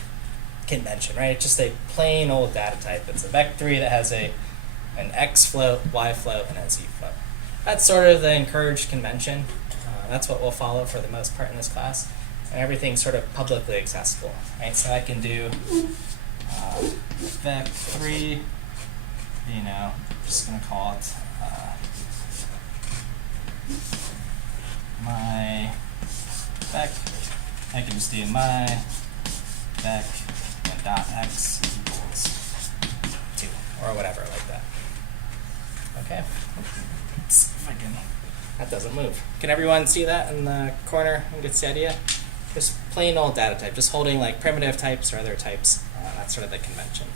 convention, right? It's just a plain old data type. It's a vec3 that has an x float, y float, and a z float. That's sort of the encouraged convention. That's what we'll follow for the most part in this class. And everything's sort of publicly accessible, right? So I can do vec3, I'm just going to call it my vec. I can just do my vec and dot x equals 2, or whatever like that. Okay. Let's see if I can. That doesn't move. Can everyone see that in the corner and get the idea? Just plain old data type, just holding like primitive types or other types. That's sort of the convention.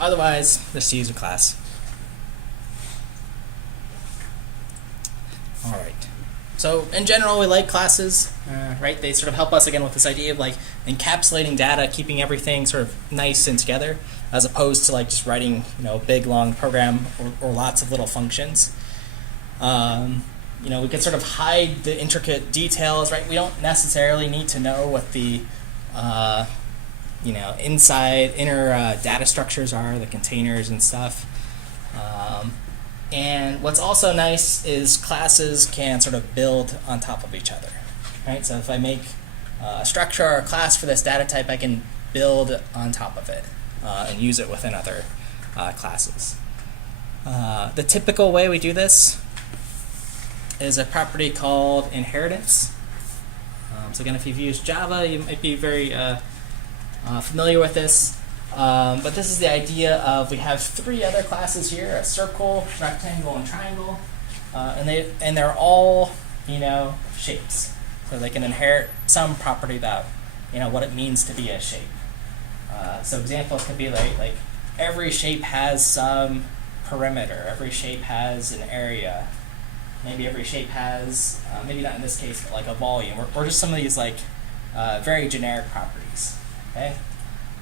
Otherwise, just use a class. All right. So in general, we like classes, right? They sort of help us again with this idea of like encapsulating data, keeping everything sort of nice and together, as opposed to like just writing a big long program or lots of little functions. We can sort of hide the intricate details, right? We don't necessarily need to know what the inner data structures are, the containers and stuff. And what's also nice is classes can sort of build on top of each other, right? So if I make a structure or a class for this data type, I can build on top of it and use it within other classes. The typical way we do this is a property called inheritance. So again, if you've used Java, you might be very familiar with this. But this is the idea of we have 3 other classes here: a circle, rectangle, and triangle, and they're all shapes. So they can inherit some property about what it means to be a shape. So examples could be like every shape has some perimeter. Every shape has an area. Maybe every shape has, maybe not in this case, but like a volume, or just some of these like very generic properties. Okay.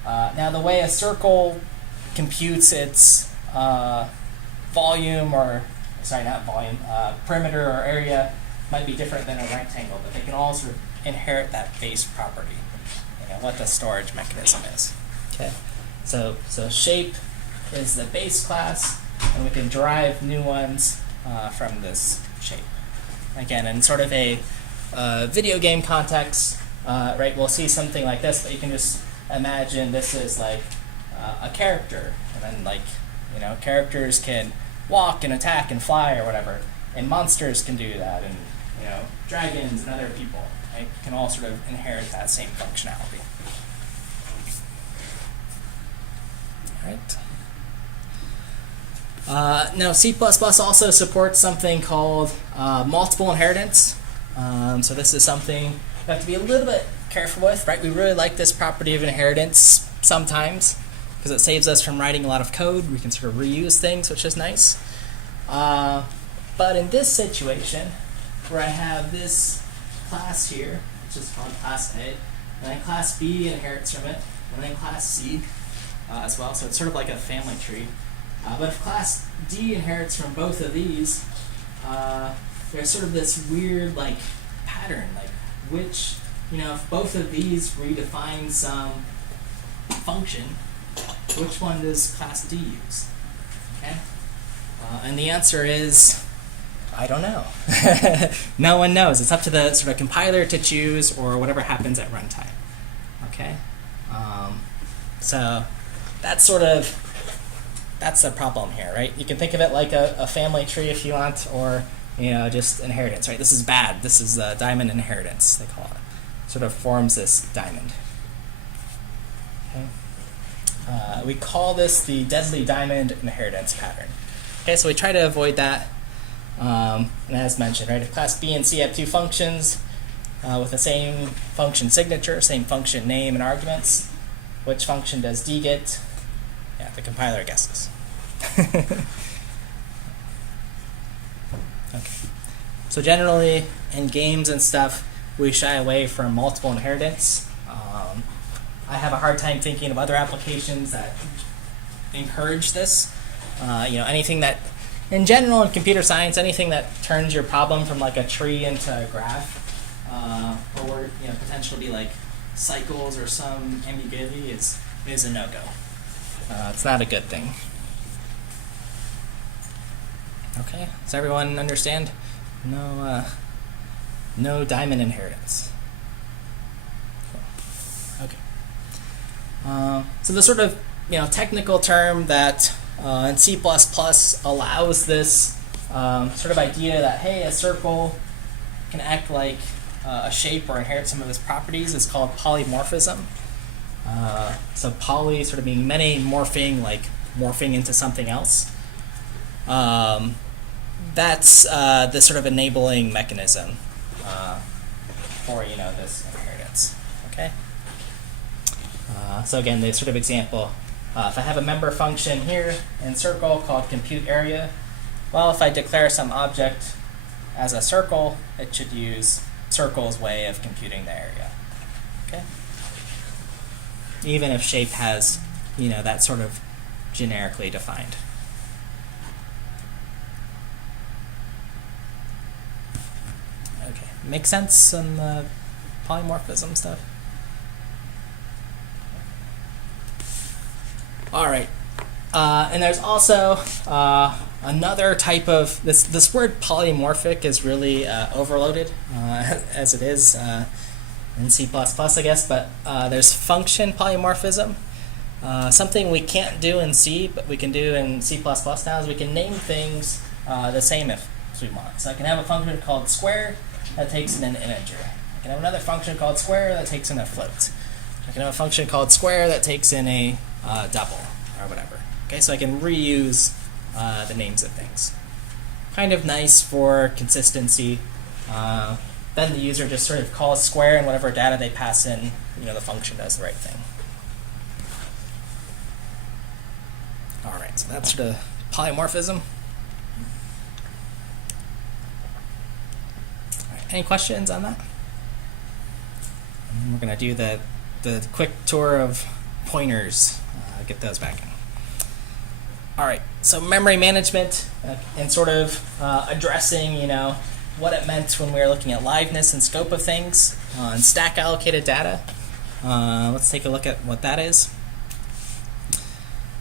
Now the way a circle computes its volume, or sorry, not volume, perimeter or area might be different than a rectangle, but they can all sort of inherit that base property, what the storage mechanism is. Okay. So shape is the base class, and we can derive new ones from this shape. Again, in sort of a video game context, right, we'll see something like this, but you can just imagine this is like a character, and then like characters can walk and attack and fly or whatever. And monsters can do that, and dragons and other people, right, can all sort of inherit that same functionality. All right. Now C++ also supports something called multiple inheritance. So this is something you have to be a little bit careful with, right? We really like this property of inheritance sometimes because it saves us from writing a lot of code. We can sort of reuse things, which is nice. But in this situation, where I have this class here, which is called class A, and then class B inherits from it, and then class C as well, so it's sort of like a family tree. But if class D inherits from both of these, there's sort of this weird pattern, which, if both of these redefine some function, which one does class D use? Okay? And the answer is, I don't know. No one knows. It's up to the sort of compiler to choose, or whatever happens at runtime. Okay? So that's the problem here, right? You can think of it like a family tree if you want, or just inheritance, right? This is bad. This is diamond inheritance, they call it. Sort of forms this diamond. Okay? We call this the deadly diamond inheritance pattern. Okay, so we try to avoid that. And as mentioned, right, if class B and C have two functions with the same function signature, same function name and arguments, which function does D get? Yeah, the compiler guesses. Okay. So generally, in games and stuff, we shy away from multiple inheritance. I have a hard time thinking of other applications that encourage this. Anything that, in general, in computer science, anything that turns your problem from a tree into a graph, or potential to be cycles or some ambiguity is a no-go. It's not a good thing. Okay, does everyone understand? No diamond inheritance. Cool. Okay. So the sort of technical term that in C++ allows this sort of idea that, hey, a circle can act like a shape or inherit some of its properties is called polymorphism. So poly sort of being many, morphing, morphing into something else. That's the sort of enabling mechanism for this inheritance. Okay. So again, the sort of example. If I have a member function here in circle called compute area, well, if I declare some object as a circle, it should use circle's way of computing the area. Okay. Even if shape has, that sort of generically defined. Okay, make sense on the polymorphism stuff? All right, and there's also another type of, this word polymorphic is really overloaded, as it is in C++, I guess, but there's function polymorphism. Something we can't do in C, but we can do in C++ now is we can name things the same if we want. So I can have a function called square that takes in an integer. I can have another function called square that takes in a float. I can have a function called square that takes in a double or whatever. Okay, so I can reuse the names of things. Kind of nice for consistency. Then the user just sort of calls square, and whatever data they pass in, the function does the right thing. All right, so that's sort of polymorphism. All right, any questions on that? And we're going to do the quick tour of pointers. Get those back in. All right, so memory management and sort of addressing, what it meant when we were looking at liveness and scope of things and stack allocated data. Let's take a look at what that is.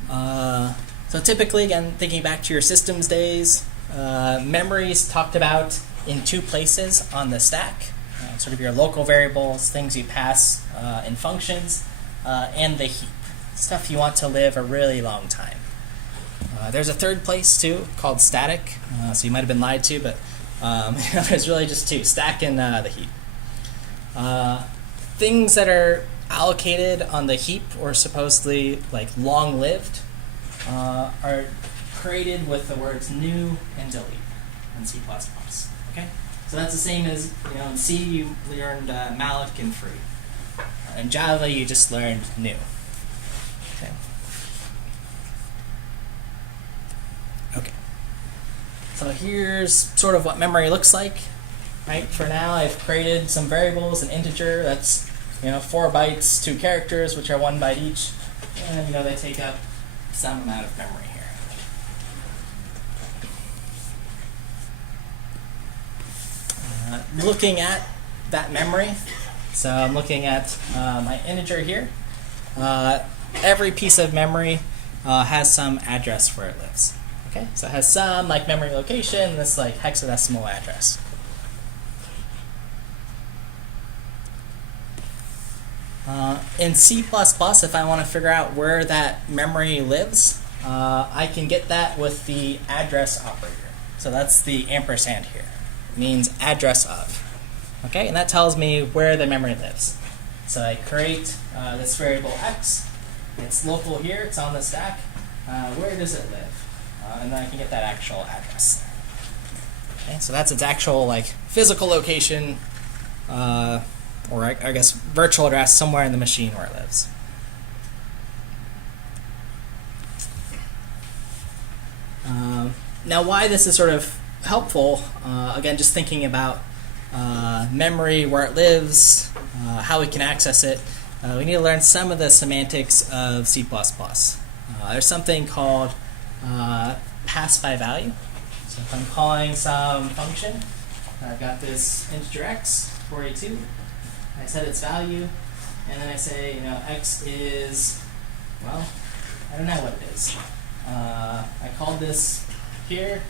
So typically, again, thinking back to your systems days, memory is talked about in two places on the stack. Sort of your local variables, things you pass in functions, and the heap, stuff you want to live a really long time. There's a third place too called static, so you might have been lied to, but there's really just two: stack and the heap. Things that are allocated on the heap or supposedly like long-lived are created with the words new and delete in C++. Okay, so that's the same as in C you learned malloc and free. In Java you just learned new. Okay. Okay. So here's sort of what memory looks like. Right. For now, I've created some variables, an integer that's 4 bytes, 2 characters, which are 1 byte each, and they take up some amount of memory here. Looking at that memory, so I'm looking at my integer here. Every piece of memory has some address where it lives. Okay, so it has some like memory location, this like hexadecimal address. In C++, if I want to figure out where that memory lives, I can get that with the address operator. So that's the ampersand here. It means address of. Okay, and that tells me where the memory lives. So I create this variable x. It's local here. It's on the stack. Where does it live? And then I can get that actual address there. Okay, so that's its actual like physical location. Or I guess virtual address somewhere in the machine where it lives. Now why this is sort of helpful, again just thinking about memory, where it lives, how we can access it, we need to learn some of the semantics of C++. There's something called pass by value. So if I'm calling some function, I've got this integer x, 42. I set its value, and then I say, x is, well, I don't know what it is. I called this here,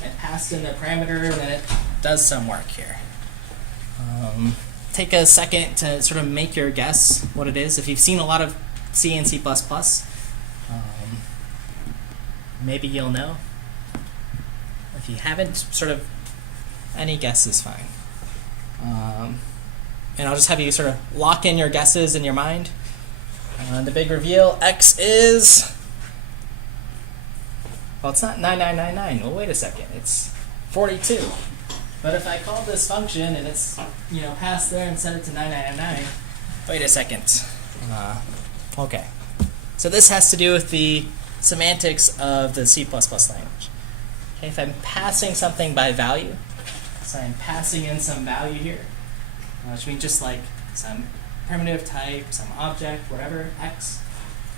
it passed in the parameter, and then it does some work here. Take a second to sort of make your guess what it is. If you've seen a lot of C and C++, maybe you'll know. If you haven't, sort of any guess is fine. And I'll just have you sort of lock in your guesses in your mind. The big reveal, x is, well, it's not 9999. Well, wait a second. It's 42. But if I call this function and it's, passed there and set it to 9999, wait a second. Okay. So this has to do with the semantics of the C++ language. Okay, if I'm passing something by value, so I'm passing in some value here, which means just like some primitive type, some object, whatever, x,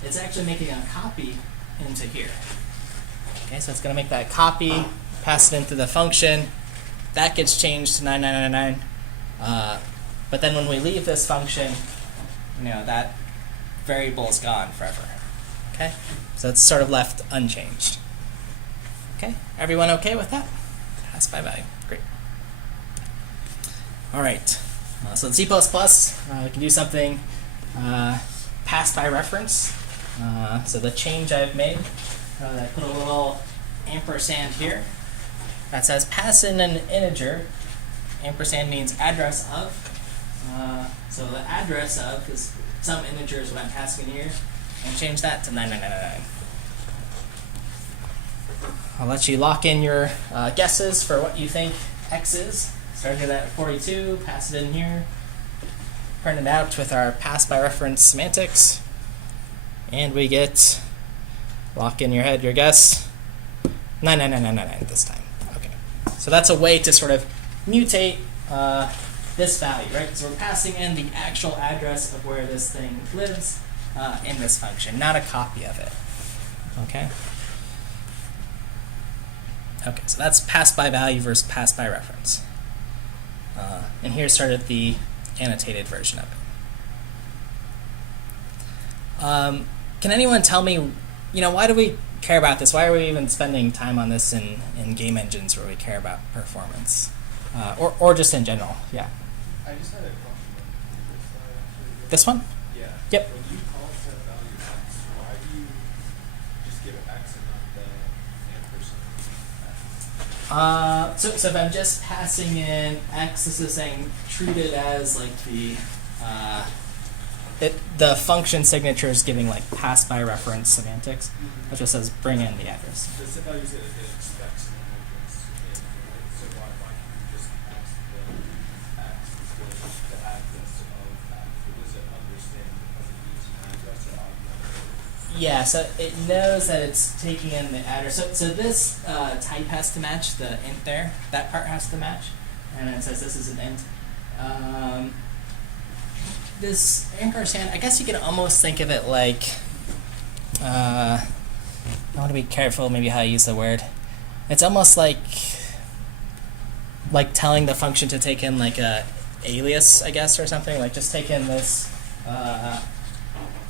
it's actually making a copy into here. Okay, so it's going to make that copy, pass it into the function, that gets changed to 9999, but then when we leave this function, that variable is gone forever. Okay, so it's sort of left unchanged. Okay, everyone okay with that? Pass by value, great. All right. So in C++, we can do something pass by reference. So the change I've made, I put a little ampersand here that says pass in an integer. Ampersand means address of. So the address of is some integer is what I'm passing in here, and change that to 9999. I'll let you lock in your guesses for what you think x is. Started at 42, pass it in here, print it out with our pass by reference semantics, and we get, lock in your head your guess, 99999 this time. Okay, so that's a way to sort of mutate this value, right? So we're passing in the actual address of where this thing lives in this function, not a copy of it. Okay. Okay, so that's pass by value versus pass by reference. And here started the annotated version of it. Can anyone tell me, why do we care about this? Why are we even spending time on this in game engines where we care about performance? Or just in general, yeah. I just had a question on This one? Yeah. Yep. When you call set value x, why do you just give it x and not the So if I'm just passing in x, this is saying treat it as like the function signature is giving like pass by reference semantics. It just says bring in the address. The simple use it expects an address in, right? So why can't you just ask the address of that? Does it understand because it needs an address or automatically? Yeah, so it knows that it's taking in the address. So this type has to match the int there. That part has to match. And it says this is an int. This ampersand, I guess you can almost think of it like, I want to be careful maybe how I use the word. It's almost like telling the function to take in like a alias, I guess, or something. Like just take in this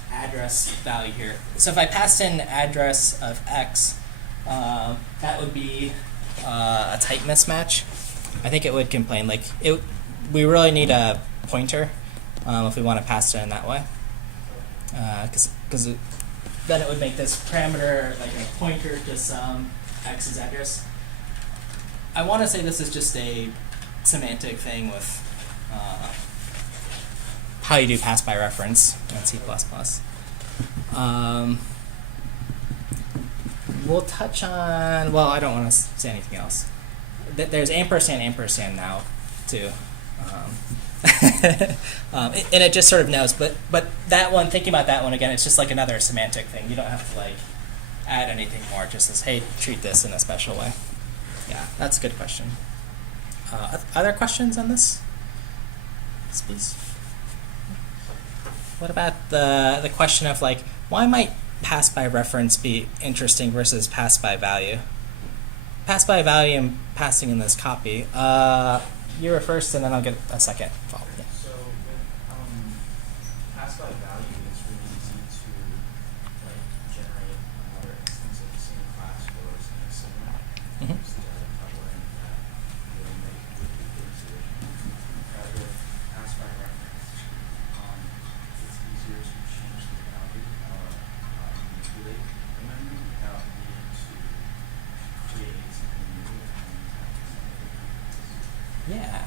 address value here. So if I passed in address of x, that would be a type mismatch. I think it would complain. Like we really need a pointer if we want to pass it in that way, because then it would make this parameter like a pointer to some x's address. I want to say this is just a semantic thing with how you do pass by reference in C++. We'll touch on, well, I don't want to say anything else. There's ampersand now, too. And it just sort of knows. But that one, thinking about that one again, it's just like another semantic thing. You don't have to like add anything more. It just says, hey, treat this in a special way. Yeah, that's a good question. Other questions on this piece? What about the question of like, why might pass by reference be interesting versus pass by value? Pass by value and passing in this copy. You were first, and then I'll get a second follow-up. Yeah. So with pass by value, it's really easy to like generate another instance of the same class or something similar. Mm-hmm. Just covering that will make it really easy. But with pass by reference, it's easier to change the value or manipulate the memory without needing to create something new and have something. Yeah.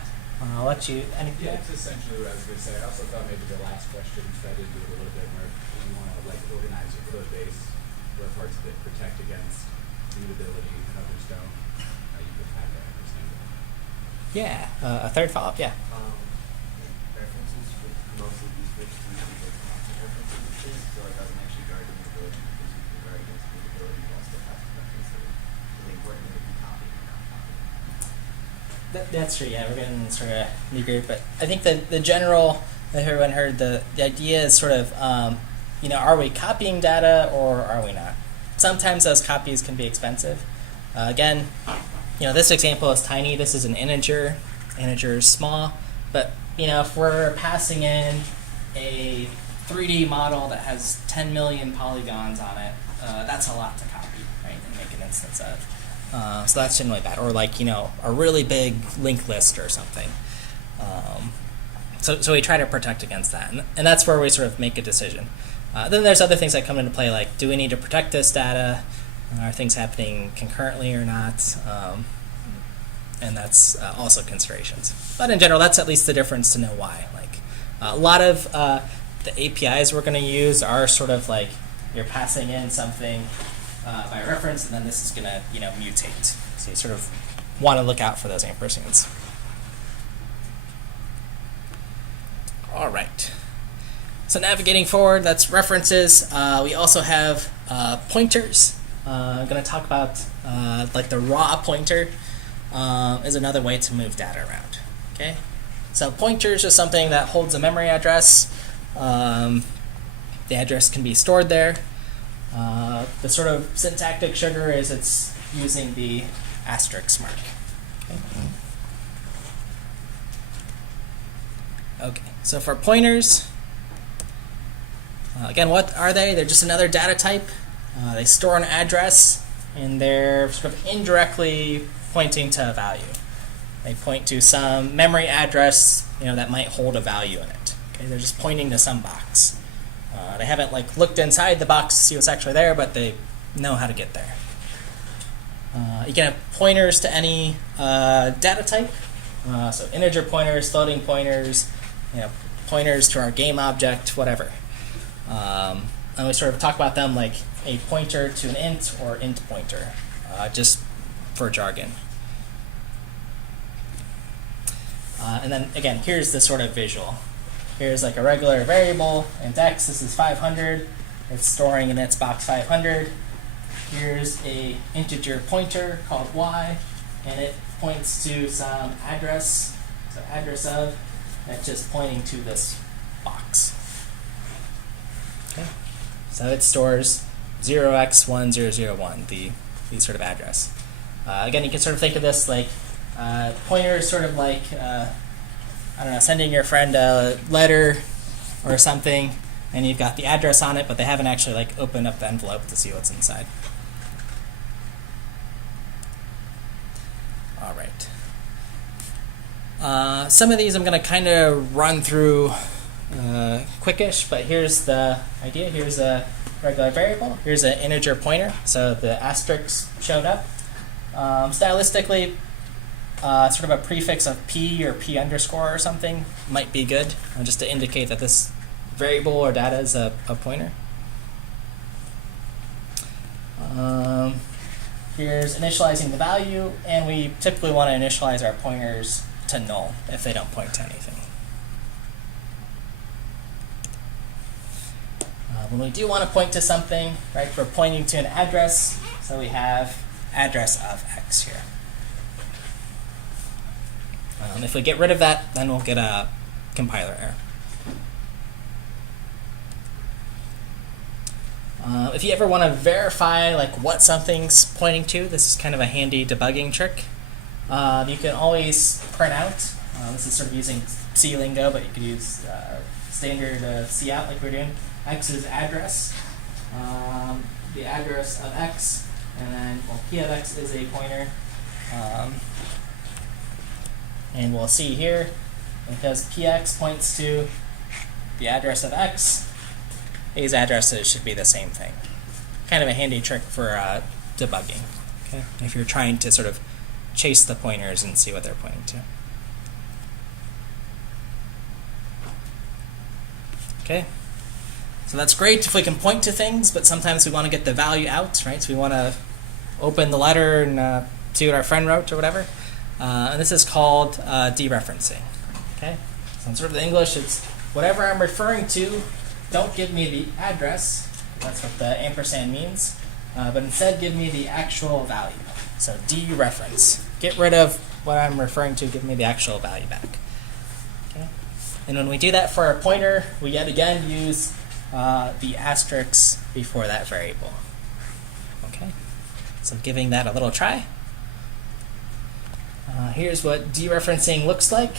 I'll let you. Yeah, it's essentially what I was going to say. I also thought maybe the last question fed into it a little bit where you want to like organize your code base where parts of it protect against mutability and others don't. You could have that understanding. Yeah. A third follow-up. Yeah. References with most of these bits usually like constant references, so it doesn't actually guard immutability because you can guard against immutability while still having references. So the important thing would be copying or not copying. That's true. Yeah, we're getting sort of nitty-gritty, but I think the general that everyone heard the idea is sort of are we copying data or are we not? Sometimes those copies can be expensive. Again, this example is tiny. This is an integer. Integer is small, but if we're passing in a 3D model that has 10 million polygons on it, that's a lot to copy, right, and make an instance of. So that's generally bad. Or like, a really big linked list or something. So we try to protect against that. And that's where we sort of make a decision. Then there's other things that come into play, like do we need to protect this data? Are things happening concurrently or not? And that's also considerations. But in general, that's at least the difference to know why. Like a lot of the APIs we're going to use are sort of like you're passing in something by reference, and then this is going to mutate. So you sort of want to look out for those ampersands. All right. So navigating forward, that's references. We also have pointers. I'm going to talk about like the raw pointer is another way to move data around. Okay. So pointers is something that holds a memory address. The address can be stored there. The sort of syntactic sugar is it's using the asterisk mark. Okay, so for pointers, again, what are they? They're just another data type. They store an address, and they're sort of indirectly pointing to a value. They point to some memory address, that might hold a value in it. Okay, they're just pointing to some box. They haven't looked inside the box to see what's actually there, but they know how to get there. You can have pointers to any data type, so integer pointers, floating pointers, pointers to our game object, whatever. And we sort of talk about them like a pointer to an int or int pointer, just for jargon. And then again, here's the sort of visual. Here's like a regular variable, int x, this is 500. It's storing in its box 500. Here's a integer pointer called y, and it points to some address, so address of, that's just pointing to this box. Okay, so it stores 0x1001, the sort of address. Again, you can sort of think of this like pointers, sort of like I don't know, sending your friend a letter or something, and you've got the address on it, but they haven't actually like opened up the envelope to see what's inside. All right. Some of these I'm going to kind of run through quickish, but here's the idea. Here's a regular variable. Here's an integer pointer, so the asterisk showed up. Stylistically, sort of a prefix of p or p underscore or something might be good, just to indicate that this variable or data is a pointer. Here's initializing the value, and we typically want to initialize our pointers to null if they don't point to anything. When we do want to point to something, right, we're pointing to an address, so we have address of x here. If we get rid of that, then we'll get a compiler error. If you ever want to verify like what something's pointing to, this is kind of a handy debugging trick. You can always print out. This is sort of using C lingo, but you could use standard cout like we're doing. X's address, the address of x, and then p of x is a pointer. And we'll see here, because px points to the address of x, these addresses should be the same thing. Kind of a handy trick for debugging, okay? If you're trying to sort of chase the pointers and see what they're pointing to. Okay, so that's great if we can point to things, but sometimes we want to get the value out, right? So we want to open the letter and see what our friend wrote or whatever. And this is called dereferencing. Okay, so in sort of the English, it's whatever I'm referring to, don't give me the address. That's what the ampersand means. But instead, give me the actual value. So dereference. Get rid of what I'm referring to. Give me the actual value back. Okay. And when we do that for a pointer, we yet again use the asterisk before that variable. Okay. So giving that a little try. Here's what dereferencing looks like.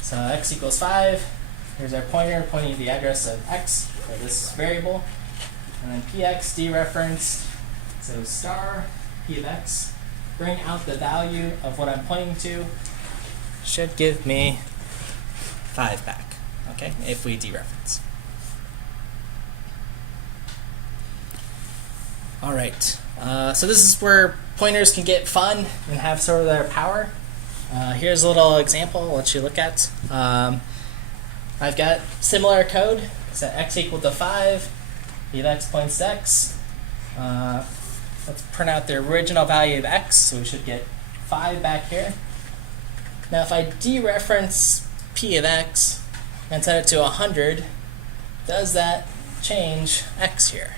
So x equals 5. Here's our pointer pointing to the address of x for this variable. And then px dereferenced, so star p of x. Bring out the value of what I'm pointing to. Should give me 5 back, okay, if we dereference. All right, so this is where pointers can get fun and have sort of their power. Here's a little example I'll let you look at. I've got similar code. So x equal to 5, p of x points to x. Let's print out the original value of x, so we should get 5 back here. Now if I dereference p of x and set it to 100, does that change x here?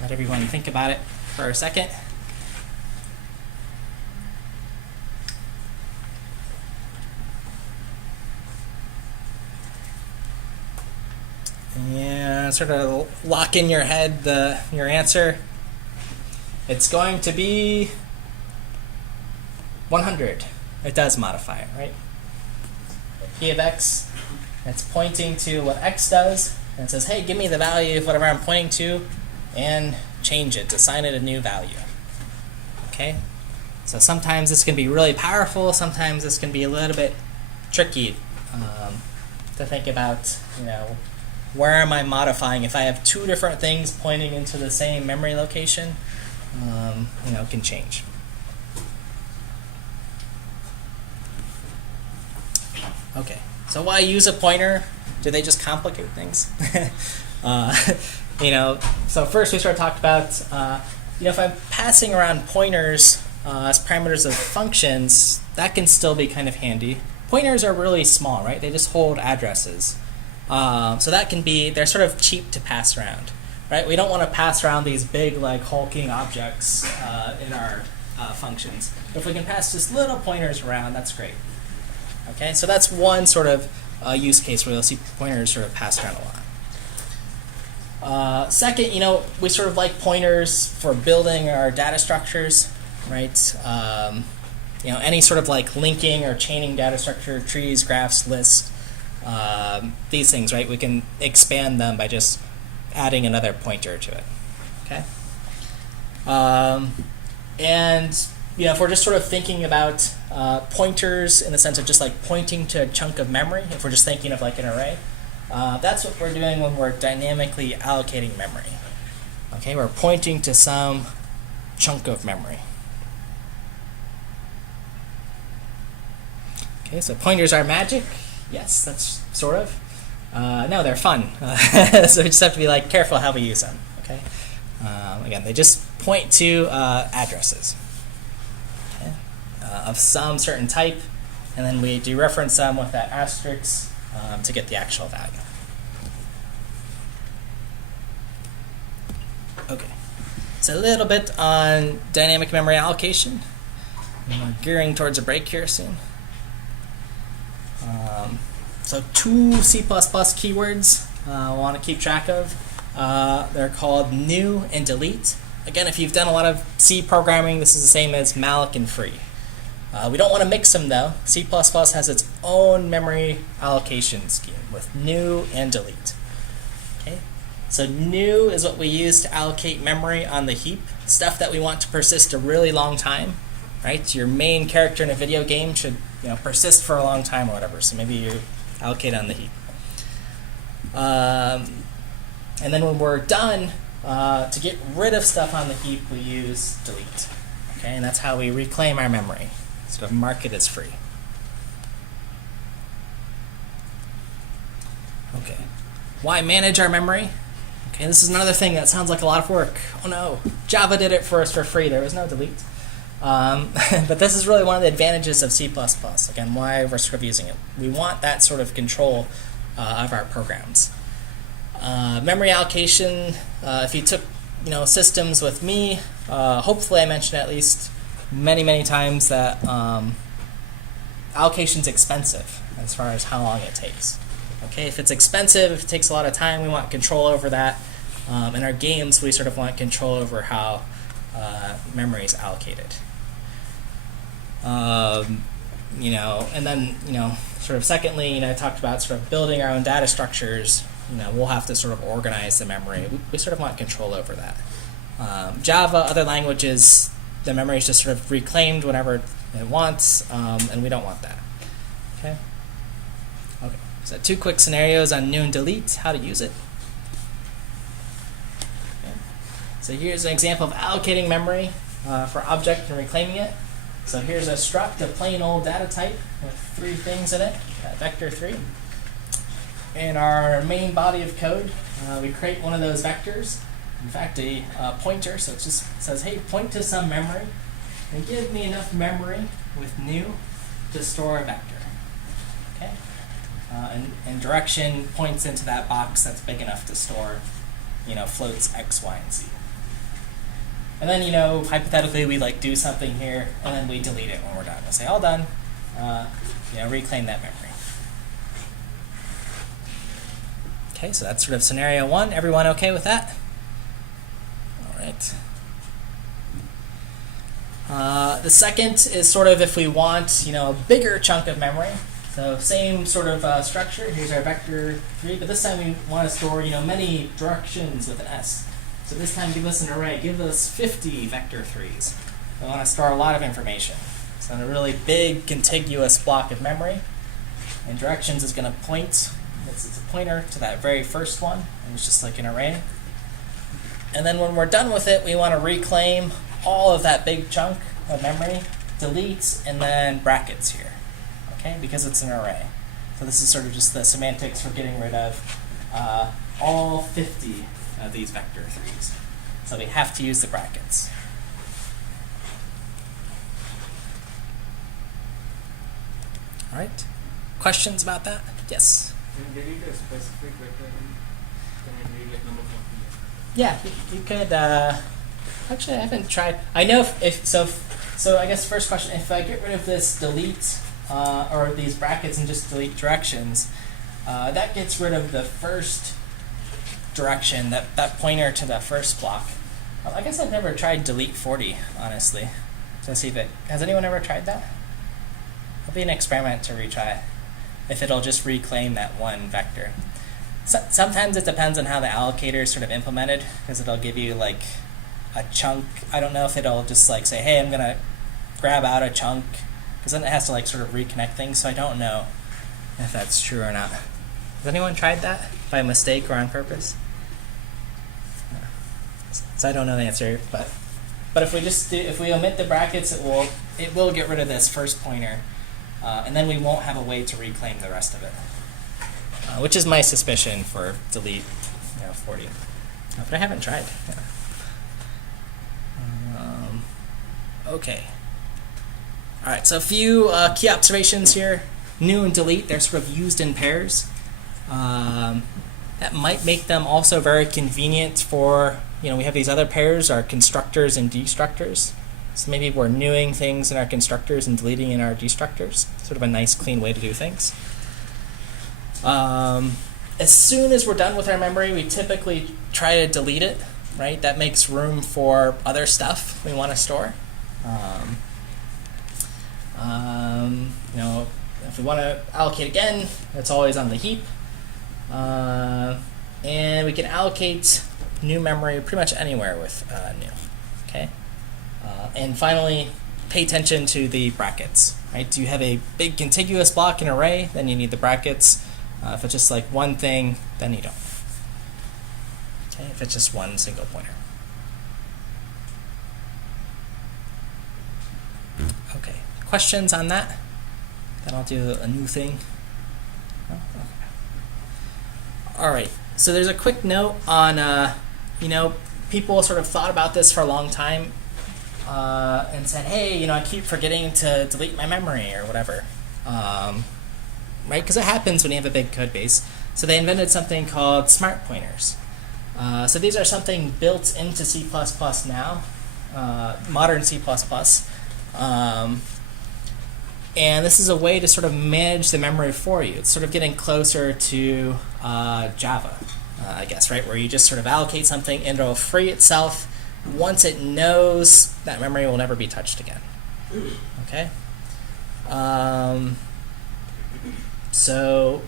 Let everyone think about it for a second. And sort of lock in your head your answer. It's going to be 100. It does modify it, right? P of x, it's pointing to what x does, and it says, hey, give me the value of whatever I'm pointing to, and change it, assign it a new value. Okay? So sometimes this can be really powerful, sometimes this can be a little bit tricky to think about, where am I modifying? If I have 2 different things pointing into the same memory location, can change. Okay, so why use a pointer? Do they just complicate things? So first we sort of talked about, if I'm passing around pointers as parameters of functions, that can still be kind of handy. Pointers are really small, right? They just hold addresses. So that can be, they're sort of cheap to pass around, right? We don't want to pass around these big, like, hulking objects in our functions. If we can pass just little pointers around, that's great. Okay, so that's one sort of use case where you'll see pointers sort of passed around a lot. Second, we sort of like pointers for building our data structures, right? Any sort of like linking or chaining data structure, trees, graphs, lists, these things, right? We can expand them by just adding another pointer to it. Okay. If we're just sort of thinking about pointers in the sense of just like pointing to a chunk of memory, if we're just thinking of like an array, that's what we're doing when we're dynamically allocating memory. Okay, we're pointing to some chunk of memory. Okay, so pointers are magic. Yes, that's sort of. No, they're fun. So we just have to be like careful how we use them. Okay. Again, they just point to addresses of some certain type, and then we dereference them with that asterisk to get the actual value. Okay, so a little bit on dynamic memory allocation. We're gearing towards a break here soon. So 2 C++ keywords I want to keep track of. They're called new and delete. Again, if you've done a lot of C programming, this is the same as malloc and free. We don't want to mix them though. C++ has its own memory allocation scheme with new and delete. Okay, so new is what we use to allocate memory on the heap, stuff that we want to persist a really long time. Right, your main character in a video game should persist for a long time or whatever. So maybe you allocate on the heap. And then when we're done, to get rid of stuff on the heap, we use delete. Okay, and that's how we reclaim our memory. Sort of mark it as free. Okay, why manage our memory? Okay, this is another thing that sounds like a lot of work. Oh no, Java did it for us for free. There was no delete. But this is really one of the advantages of C++. Again, why we're sort of using it. We want that sort of control of our programs. Memory allocation, if you took systems with me, hopefully I mentioned at least many times that allocation's expensive as far as how long it takes. Okay, if it's expensive, if it takes a lot of time, we want control over that. In our games, we sort of want control over how memory is allocated. And then, sort of secondly, I talked about sort of building our own data structures. We'll have to sort of organize the memory. We sort of want control over that. Java, other languages, the memory is just sort of reclaimed whenever it wants, and we don't want that. Okay. So 2 quick scenarios on new and delete, how to use it. Okay. So here's an example of allocating memory for object and reclaiming it. So here's a struct, a plain old data type with 3 things in it, vector 3. In our main body of code, we create one of those vectors, in fact a pointer, so it just says, hey, point to some memory and give me enough memory with new to store a vector. Okay? And direction points into that box that's big enough to store floats x, y, and z. And then, hypothetically, we do something here, and then we delete it when we're done. We'll say, all done, reclaim that memory. Okay, so that's sort of scenario 1. Everyone okay with that? All right. The second is sort of if we want, a bigger chunk of memory. So same sort of structure. Here's our vector 3, but this time we want to store, many directions with an S. So this time give us an array. Give us 50 vector 3s. We want to store a lot of information. So in a really big contiguous block of memory. And directions is going to point. It's a pointer to that very first one. And it's just like an array. And then when we're done with it, we want to reclaim all of that big chunk of memory, delete, and then brackets here, okay, because it's an array. So this is sort of just the semantics for getting rid of all 50 of these vector 3s. So we have to use the brackets. All right. Questions about that? Yes. Can you delete a specific vector? Can I delete like number 40? Yeah, you could. Actually, I haven't tried. I know if so. So I guess first question: if I get rid of this delete or these brackets and just delete directions, that gets rid of the first direction, that pointer to the first block. I guess I've never tried delete 40, honestly. To see if it has anyone ever tried that? It'll be an experiment to retry. If it'll just reclaim that one vector. Sometimes it depends on how the allocator is sort of implemented, because it'll give you like a chunk. I don't know if it'll just like say, hey, I'm gonna grab out a chunk, because then it has to like sort of reconnect things. So I don't know if that's true or not. Has anyone tried that by mistake or on purpose? No. So I don't know the answer, but if we just if we omit the brackets, it will get rid of this first pointer, and then we won't have a way to reclaim the rest of it. Which is my suspicion for delete 40. But I haven't tried. Yeah. Okay. All right, so a few key observations here. New and delete, they're sort of used in pairs. That might make them also very convenient for, we have these other pairs, our constructors and destructors. So maybe we're newing things in our constructors and deleting in our destructors. Sort of a nice, clean way to do things. As soon as we're done with our memory, we typically try to delete it, right? That makes room for other stuff we want to store. If we want to allocate again, it's always on the heap. And we can allocate new memory pretty much anywhere with new, okay? And finally, pay attention to the brackets, right? Do you have a big contiguous block and array? Then you need the brackets. If it's just like one thing, then you don't. Okay, if it's just one single pointer. Okay, questions on that? Then I'll do a new thing. Oh, okay. All right, so there's a quick note on, people sort of thought about this for a long time and said, hey, I keep forgetting to delete my memory or whatever. Right? Because it happens when you have a big code base. So they invented something called smart pointers. So these are something built into C++ now, modern C++. And this is a way to sort of manage the memory for you. It's sort of getting closer to Java, I guess, right? Where you just sort of allocate something and it'll free itself. Once it knows that memory will never be touched again. Okay? So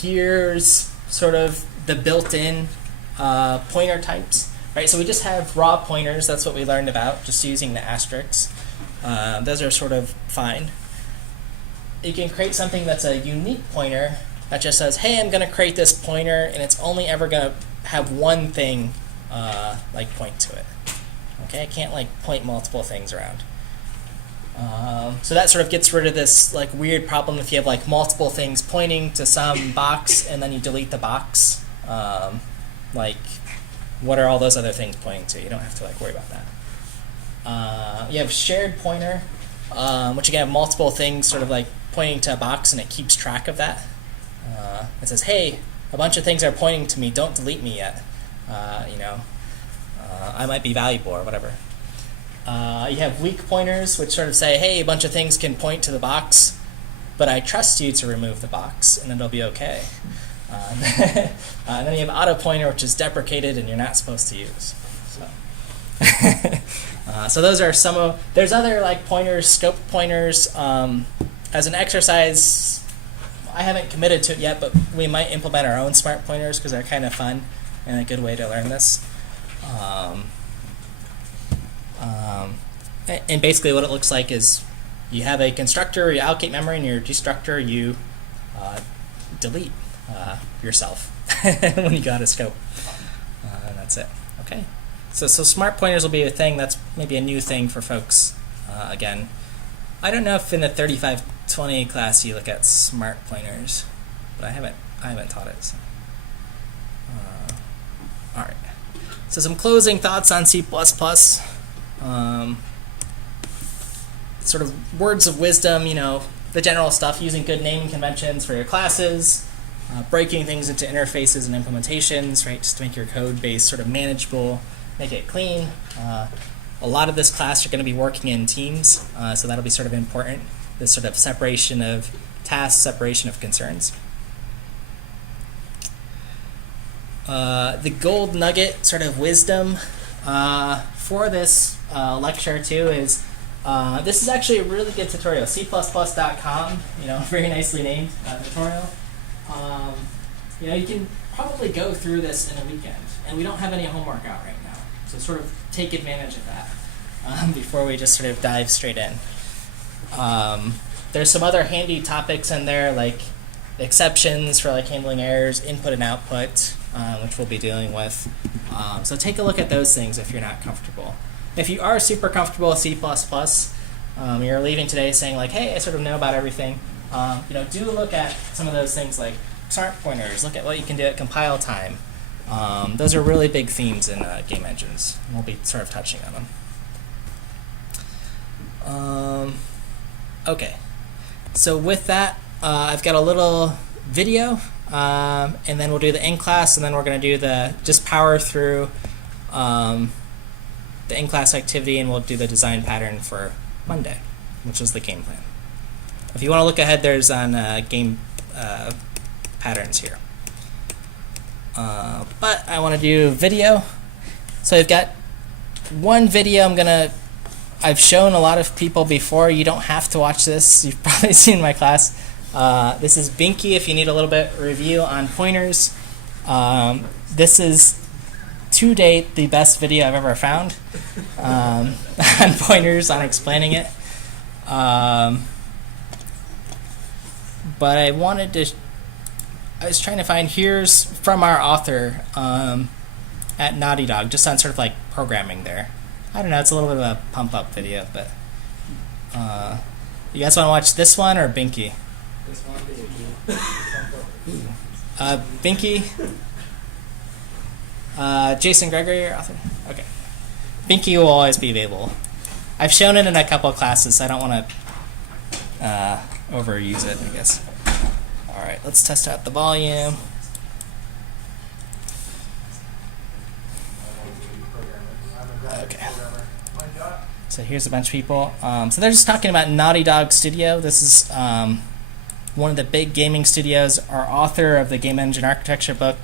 here's sort of the built-in pointer types, right? So we just have raw pointers. That's what we learned about, just using the asterisks. Those are sort of fine. You can create something that's a unique pointer that just says, hey, I'm going to create this pointer, and it's only ever going to have one thing point to it. Okay, I can't point multiple things around. So that sort of gets rid of this weird problem if you have multiple things pointing to some box and then you delete the box. What are all those other things pointing to? You don't have to worry about that. You have shared pointer, which you can have multiple things sort of pointing to a box and it keeps track of that. It says, hey, a bunch of things are pointing to me, don't delete me yet. I might be valuable or whatever. You have weak pointers, which sort of say, hey, a bunch of things can point to the box, but I trust you to remove the box, and it'll be okay. And then you have auto pointer, which is deprecated and you're not supposed to use. So those are some of. There's other pointers, scope pointers. As an exercise, I haven't committed to it yet, but we might implement our own smart pointers because they're kind of fun and a good way to learn this. And basically what it looks like is you have a constructor, you allocate memory, and your destructor, you delete yourself when you go out of scope. And that's it. Okay. So smart pointers will be a thing. That's maybe a new thing for folks. Again, I don't know if in the 3520 class you look at smart pointers, but I haven't taught it. So. All right. So some closing thoughts on C++. Sort of words of wisdom, you know, the general stuff, using good naming conventions for your classes, breaking things into interfaces and implementations, right, just to make your code base sort of manageable, make it clean. A lot of this class you're going to be working in teams, so that'll be sort of important, this sort of separation of tasks, separation of concerns. The gold nugget sort of wisdom for this lecture too is this is actually a really good tutorial. C++.com, you know, very nicely named tutorial. You know, you can probably go through this in a weekend, and we don't have any homework out right now, so sort of take advantage of that before we just sort of dive straight in. There's some other handy topics in there, like exceptions for like handling errors, input and output, which we'll be dealing with. So take a look at those things if you're not comfortable. If you are super comfortable with C++, you're leaving today saying like, hey, I sort of know about everything. You know, do look at some of those things like smart pointers. Look at what you can do at compile time. Those are really big themes in game engines. We'll be sort of touching on them. Okay, so with that, I've got a little video, and then we'll do the in-class, and then we're going to do the just power through the in-class activity, and we'll do the design pattern for Monday, which is the game plan. If you want to look ahead, there's on game patterns here. But I want to do video. So I've got one video I've shown a lot of people before. You don't have to watch this. You've probably seen my class. This is Binky if you need a little bit review on pointers. This is, to date, the best video I've ever found on pointers, on explaining it. But I was trying to find, here's from our author at Naughty Dog, just on sort of like programming there. I don't know, it's a little bit of a pump-up video, but you guys want to watch this one or Binky? This one, Binky? Jason Gregory, your author? Okay. Binky will always be available. I've shown it in a couple of classes, so I don't want to overuse it, I guess. All right, let's test out the volume. Okay. So here's a bunch of people. So they're just talking about Naughty Dog Studio. This is one of the big gaming studios. Our author of the Game Engine Architecture book,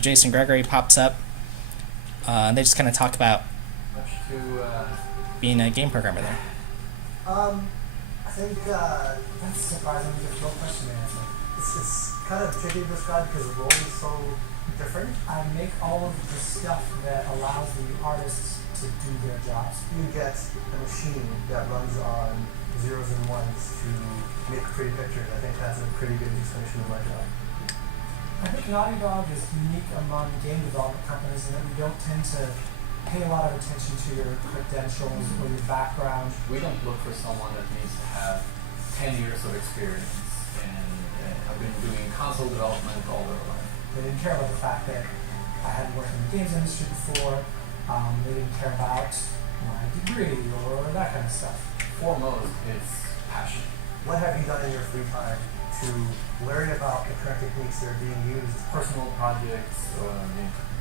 Jason Gregory, pops up. They just kind of talk about being a game programmer there. I think that's a surprisingly difficult question to answer. It's kind of tricky to describe because the role is so different. I make all of the stuff that allows the artists to do their jobs. You get a machine that runs on zeros and ones to make pretty pictures. I think that's a pretty good explanation of my job. I think Naughty Dog is unique among game development companies in that we don't tend to pay a lot of attention to your credentials or your background. We don't look for someone that needs to have 10 years of experience and have been doing console development all their life. They didn't care about the fact that I hadn't worked in the games industry before. They didn't care about my degree or that kind of stuff. Foremost, it's passion. What have you done in your free time to learn about the current techniques that are being used? Personal projects,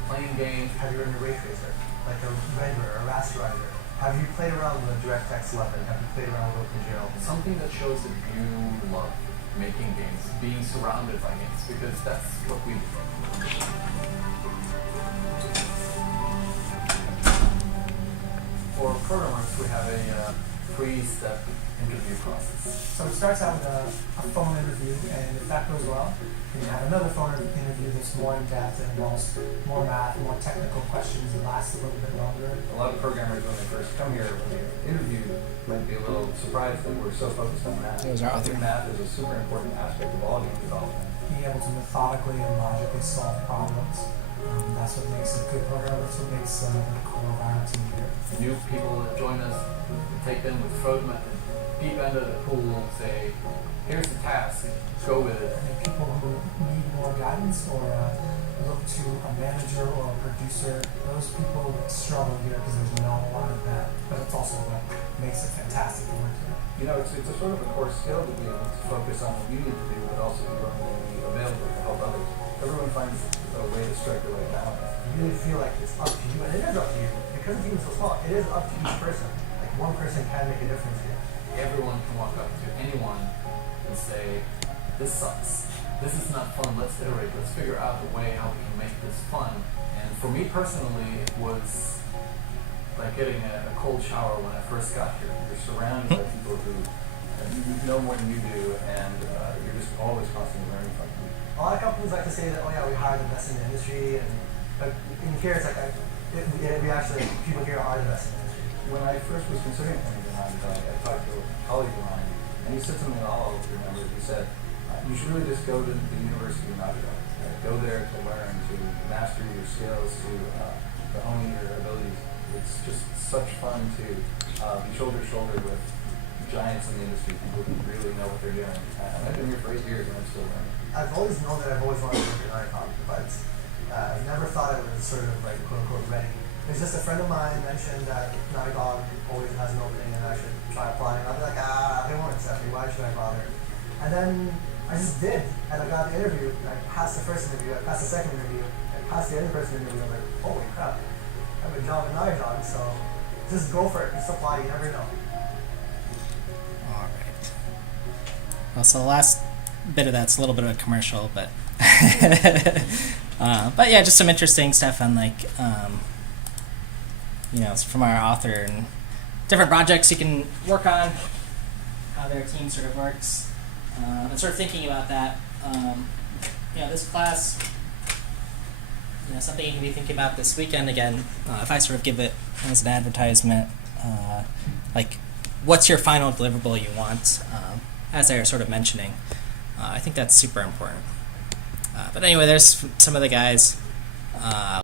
playing games. Have you written a ray tracer, like a renderer, a rasterizer? Have you played around with DirectX 11? Have you played around with OpenGL? Something that shows that you love making games, being surrounded by games, because that's what we do. For programmers, we have a three-step interview process. So it starts out with a phone interview, and if that goes well, then you have another phone interview that's more in-depth and involves more math, more technical questions, and lasts a little bit longer. A lot of programmers, when they first come here, when they interview, might be a little surprised that we're so focused on math. Those are I think math is a super important aspect of all game development. Being able to methodically and logically solve problems. That's what makes a good program. That's what makes a cool environment team here. New people that join us, we take them, we throw them at the deep end of the pool, say, here's the task, go with it. I think people who need more guidance or look to a manager or a producer, those people struggle here because there's not a lot of that. But it's also what makes it fantastic to work here. You know, it's a sort of a core skill to be able to focus on what you need to do, but also be willing to be available to help others. Everyone finds a way to strike the right balance. You really feel like it's up to you, and it is up to you. Because the team is so small, it is up to each person. Like one person can make a difference here. Everyone can walk up to anyone and say, this sucks. This is not fun. Let's iterate. Let's figure out the way how we can make this fun. And for me personally, it was like getting a cold shower when I first got here. You're surrounded by people who know more than you do, and you're just always constantly learning from them. A lot of companies like to say that, oh yeah, we hire the best in the industry, and but in here it's like we actually people here are the best in the industry. When I first was considering coming to Naughty Dog, I talked to a colleague of mine, and he said something I'll always remember. He said, you should really just go to the University of Naughty Dog. Go there to learn, to master your skills, to hone your abilities. It's just such fun to be shoulder to shoulder with giants in the industry, people who really know what they're doing. I've been here for 8 years and I'm still learning. I've always known that I've always wanted to work at Naughty Dog, but I never thought I was sort of like quote unquote ready. It's just a friend of mine mentioned that Naughty Dog always has an opening and I should try applying. I'll be like, they won't accept me. Why should I bother? And then I just did, and I got the interview. I passed the first interview. I passed the second interview. I passed the in-person interview. I'm like, holy crap! I have a job at Naughty Dog. So just go for it. Just apply. You never know. All right. Well, so the last bit of that's a little bit of a commercial, but but yeah, just some interesting stuff on like from our author and different projects you can work on, how their team sort of works, and sort of thinking about that. This class, something you can be thinking about this weekend. Again, if I sort of give it as an advertisement, like what's your final deliverable you want, as they were sort of mentioning. I think that's super important. But anyway, there's some of the guys.